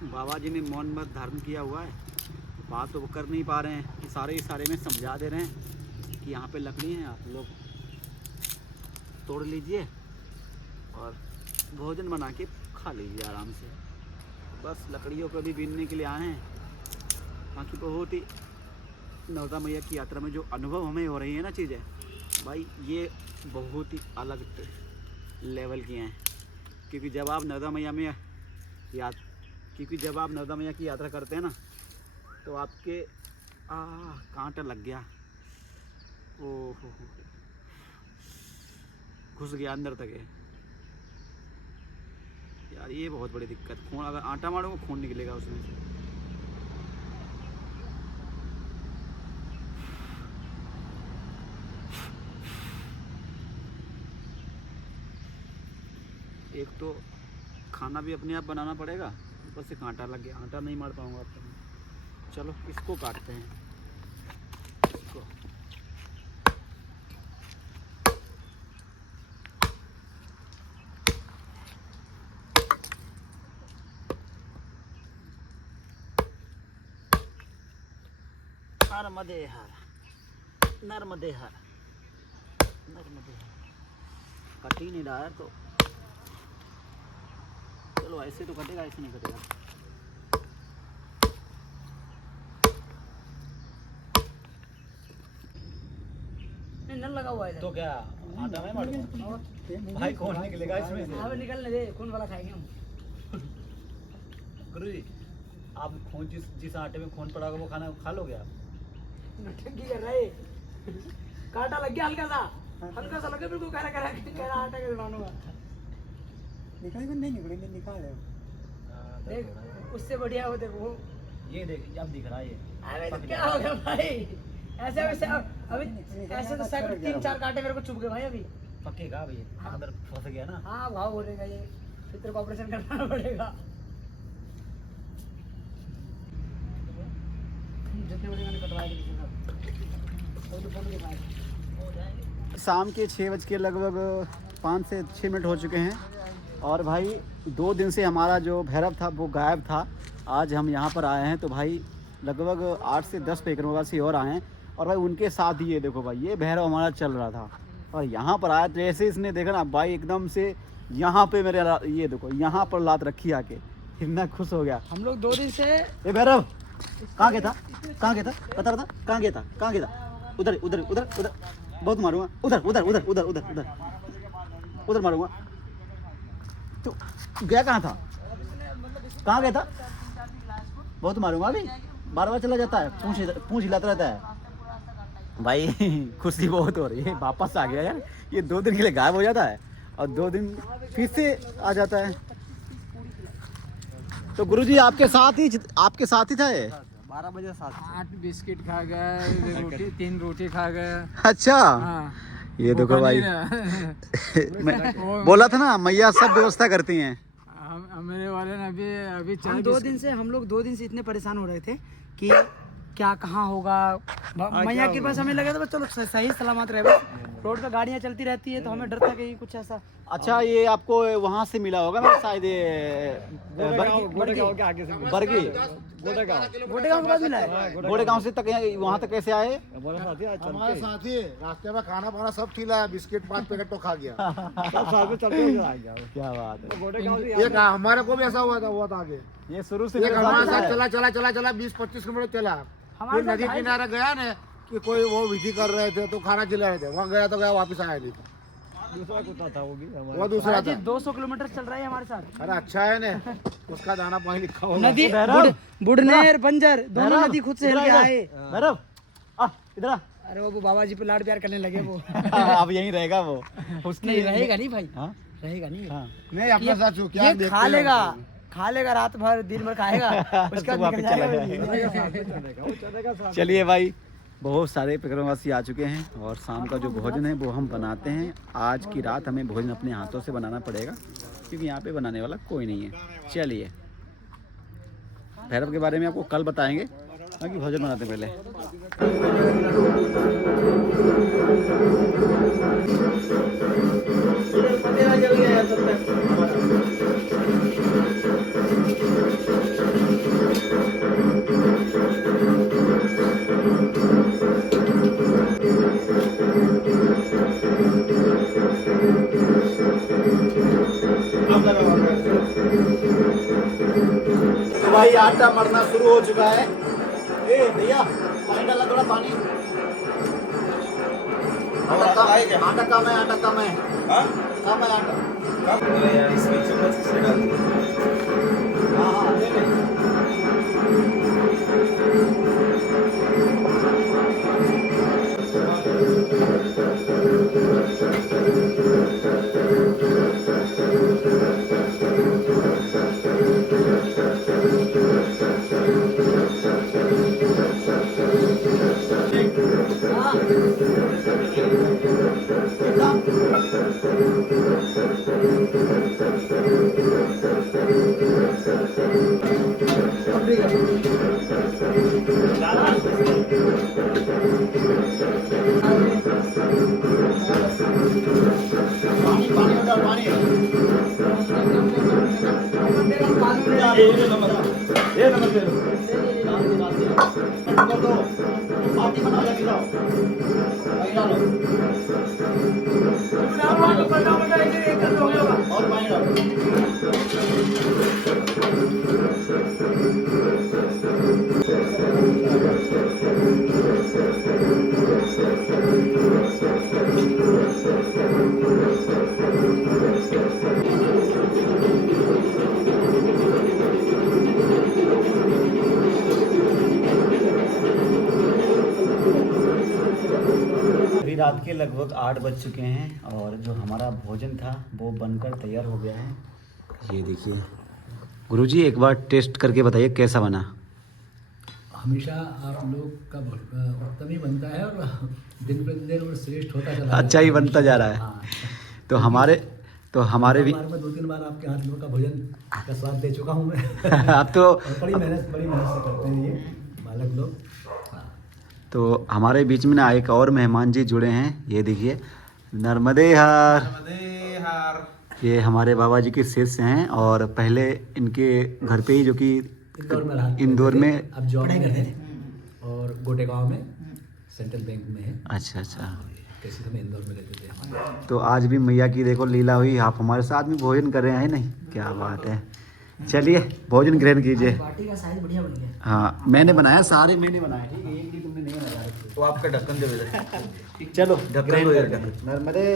बाबा जी ने मौन व्रत धारण किया हुआ है, बात तो वो कर नहीं पा रहे हैं। इशारे में समझा दे रहे हैं कि यहाँ पे लकड़ी हैं, आप लोग तोड़ लीजिए और भोजन बना के खा लीजिए आराम से। बस लकड़ियों को भी बीनने के लिए आए हैं। बाकी बहुत ही नर्मदा मैया की यात्रा में जो अनुभव हमें हो रही है ना चीज़ें, भाई ये बहुत ही अलग लेवल की हैं। क्योंकि जब आप नर्मदा मैया की यात्रा करते हैं ना, तो आपके कांटा लग गया, ओहो घुस गया अंदर तक है यार। ये बहुत बड़ी दिक्कत। खून अगर आटा मारोगे खून निकलेगा उसमें से। एक तो खाना भी अपने आप बनाना पड़ेगा, ऊपर से कांटा लग गया, आटा नहीं मार पाऊँगा अब तक। चलो इसको काटते हैं, इसको। नर्मदे हर, नर्मदे हर, नर्मदे हर। कट ही नहीं रहा है तो चलो ऐसे तो कटेगा, ऐसे नहीं कटेगा। नल लगा हुआ है तो क्या आटा में मारूंगा भाई, कौन निकलेगा इसमें से? अब निकलने दे, कौन वाला खाएंगे हम। गुरुजी आप खून जिस आटे में खून पड़ा होगा वो खाना खा लोगे आप? नटंकी कर रहा है, कांटा लग गया हल्का सा लगे, बिल्कुल कह रहा आटा के बनाऊंगा। निकलेंगे नहीं निकलेंगे, निकाल रहे हो। देख उससे बढ़िया हो, देखो ये देख अब दिख रहा है ये। अबे तो क्या हो गया भाई, ऐसे वैसे अभी ऐसे तो सब 3-4 कांटे मेरे को चुभ गए भाई अभी। पकेगा अब ये, अंदर फंस गया ना। हाँ भाव बोलेगा ये, फिर तेरे को ऑपरेशन करना पड़ेगा। जितने बड़े मैंने कटवाए थे शाम के 6 बज के लगभग 5 से 6 मिनट हो चुके हैं और भाई 2 दिन से हमारा जो भैरव था वो गायब था। आज हम यहाँ पर आए हैं तो भाई लगभग 8 से 10 पेकरवासी और आए हैं और भाई उनके साथ ही ये देखो भाई ये भैरव हमारा चल रहा था और यहाँ पर आया तो ऐसे इसने देखा ना भाई एकदम से यहाँ पे मेरे ये देखो यहाँ पर लात रखी आके, इतना खुश हो गया। हम लोग 2 दिन से ये भैरव कहाँ गया था, कहाँ गया था, बता कहाँ गया था, कहाँ गया था? उधर उधर उधर उधर बहुत मारूंगा, उधर उधर उधर उधर उधर उधर उधर मारूंगा। तो गया कहाँ था, कहाँ गया था? बहुत मारूंगा अभी, बार चला जाता है, पूंछ हिलाता रहता है भाई। खुशी बहुत हो रही है, वापस आ गया यार। ये 2 दिन के लिए गायब हो जाता है और 2 दिन फिर से आ जाता है। तो गुरुजी आपके साथ ही था ये? 12 बजे 8 बिस्किट खा गए, 3 रोटी खा गए। अच्छा हाँ, ये देखो भाई बोला था ना मैया सब व्यवस्था करती हैं। मेरे वाले ने अभी हम 2 दिन से इतने परेशान हो रहे थे कि क्या कहाँ होगा। मैया के पास हमें लगा था बस चलो सही सलामत रहे, बस रोड पे गाड़ियाँ चलती रहती है तो हमें डर था कि कुछ ऐसा। अच्छा ये आपको वहाँ से मिला होगा मेरे शायद बरगी गोटेगांव के पास मिला है। गोड़ेगांव से तक वहाँ तक कैसे आए? हमारे साथी रास्ते में खाना पाना सब खिलाया, बिस्किट 5 पैकेट तो खा गया। क्या बात है। एक हमारे को भी ऐसा हुआ था आगे। ये शुरू से एक हमारे साथ चला 20-25 किलोमीटर चला, फिर नदी किनारे गया ना कि कोई वो विधि कर रहे थे तो खाना खिला रहे थे, वहाँ गया तो गया वापस आया नहीं। दूसरा कुत्ता था वो भी वो दूसरा था। 200 किलोमीटर चल रहा है हमारे साथ। अरे अच्छा है ना, उसका दाना पानी लिखा होगा। नदी बुढ़नेर बंजर दोनों नदी खुद से हिल के आए। भैरव इधर आ। अरे वो बाबा जी पे लाड प्यार करने लगे वो। अब यहीं रहेगा वो, उसकी नहीं रहेगा नहीं भाई। हाँ? रहेगा नहीं। हाँ। नहीं अपने साथ क्या ये खा लेगा रात भर दिन भर खाएगा, उसका निकल जाएगा। चलिए भाई बहुत सारे पेकरवासी आ चुके हैं और शाम का जो भोजन है वो हम बनाते हैं। आज की रात हमें भोजन अपने हाथों से बनाना पड़ेगा क्योंकि यहाँ पे बनाने वाला कोई नहीं है। चलिए भैरव के बारे में आपको कल बताएंगे, बाकी भोजन बनाते पहले। तो भाई आटा मरना शुरू हो चुका है। ए भैया पानी डाला, थोड़ा पानी। आटा कम है, आटा कम है, आटा कम है। हाँ कम है आटा। कम यार, इसमें चम्मच से डाल दो। हाँ हाँ ले ले। अभी रात के लगभग 8 बज चुके हैं और जो हमारा भोजन था वो बनकर तैयार हो गया है। ये देखिए गुरुजी, एक बार टेस्ट करके बताइए कैसा बना। हमेशा आप लोग का उत्तम ही बनता है और दिन प्रतिदिन और श्रेष्ठ होता चला अच्छा ही बनता जा रहा है। हाँ। तो हमारे भी बार में 2-3 बार आपके हाथ लोग का भोजन का स्वाद दे चुका हूँ मैं। अब तो और बड़ी मेहनत से करते हैं ये बालक लोग। हाँ। तो हमारे बीच में ना एक और मेहमान जी जुड़े हैं। ये देखिए, नर्मदे हार। ये हमारे बाबा जी के शिष्य हैं और पहले इनके घर पे ही जो कि इंदौर में अब जॉब में है और गोटेगांव में सेंट्रल बैंक में है। अच्छा अच्छा। कैसे समय इंदौर में रहते थे। तो आज भी मैया की देखो लीला हुई, आप हमारे साथ में भोजन कर रहे हैं नहीं, क्या बात है। चलिए भोजन ग्रहण कीजिए। पार्टी का साइज बढ़िया बन गया। हाँ मैंने बनाया, सारे मैंने बनाए, ठीक है, एक भी तुमने नहीं बनाया। तो आपका ढक्कन दे दो। चलो ढक्कन दो, ढक्कन। नर्मदे।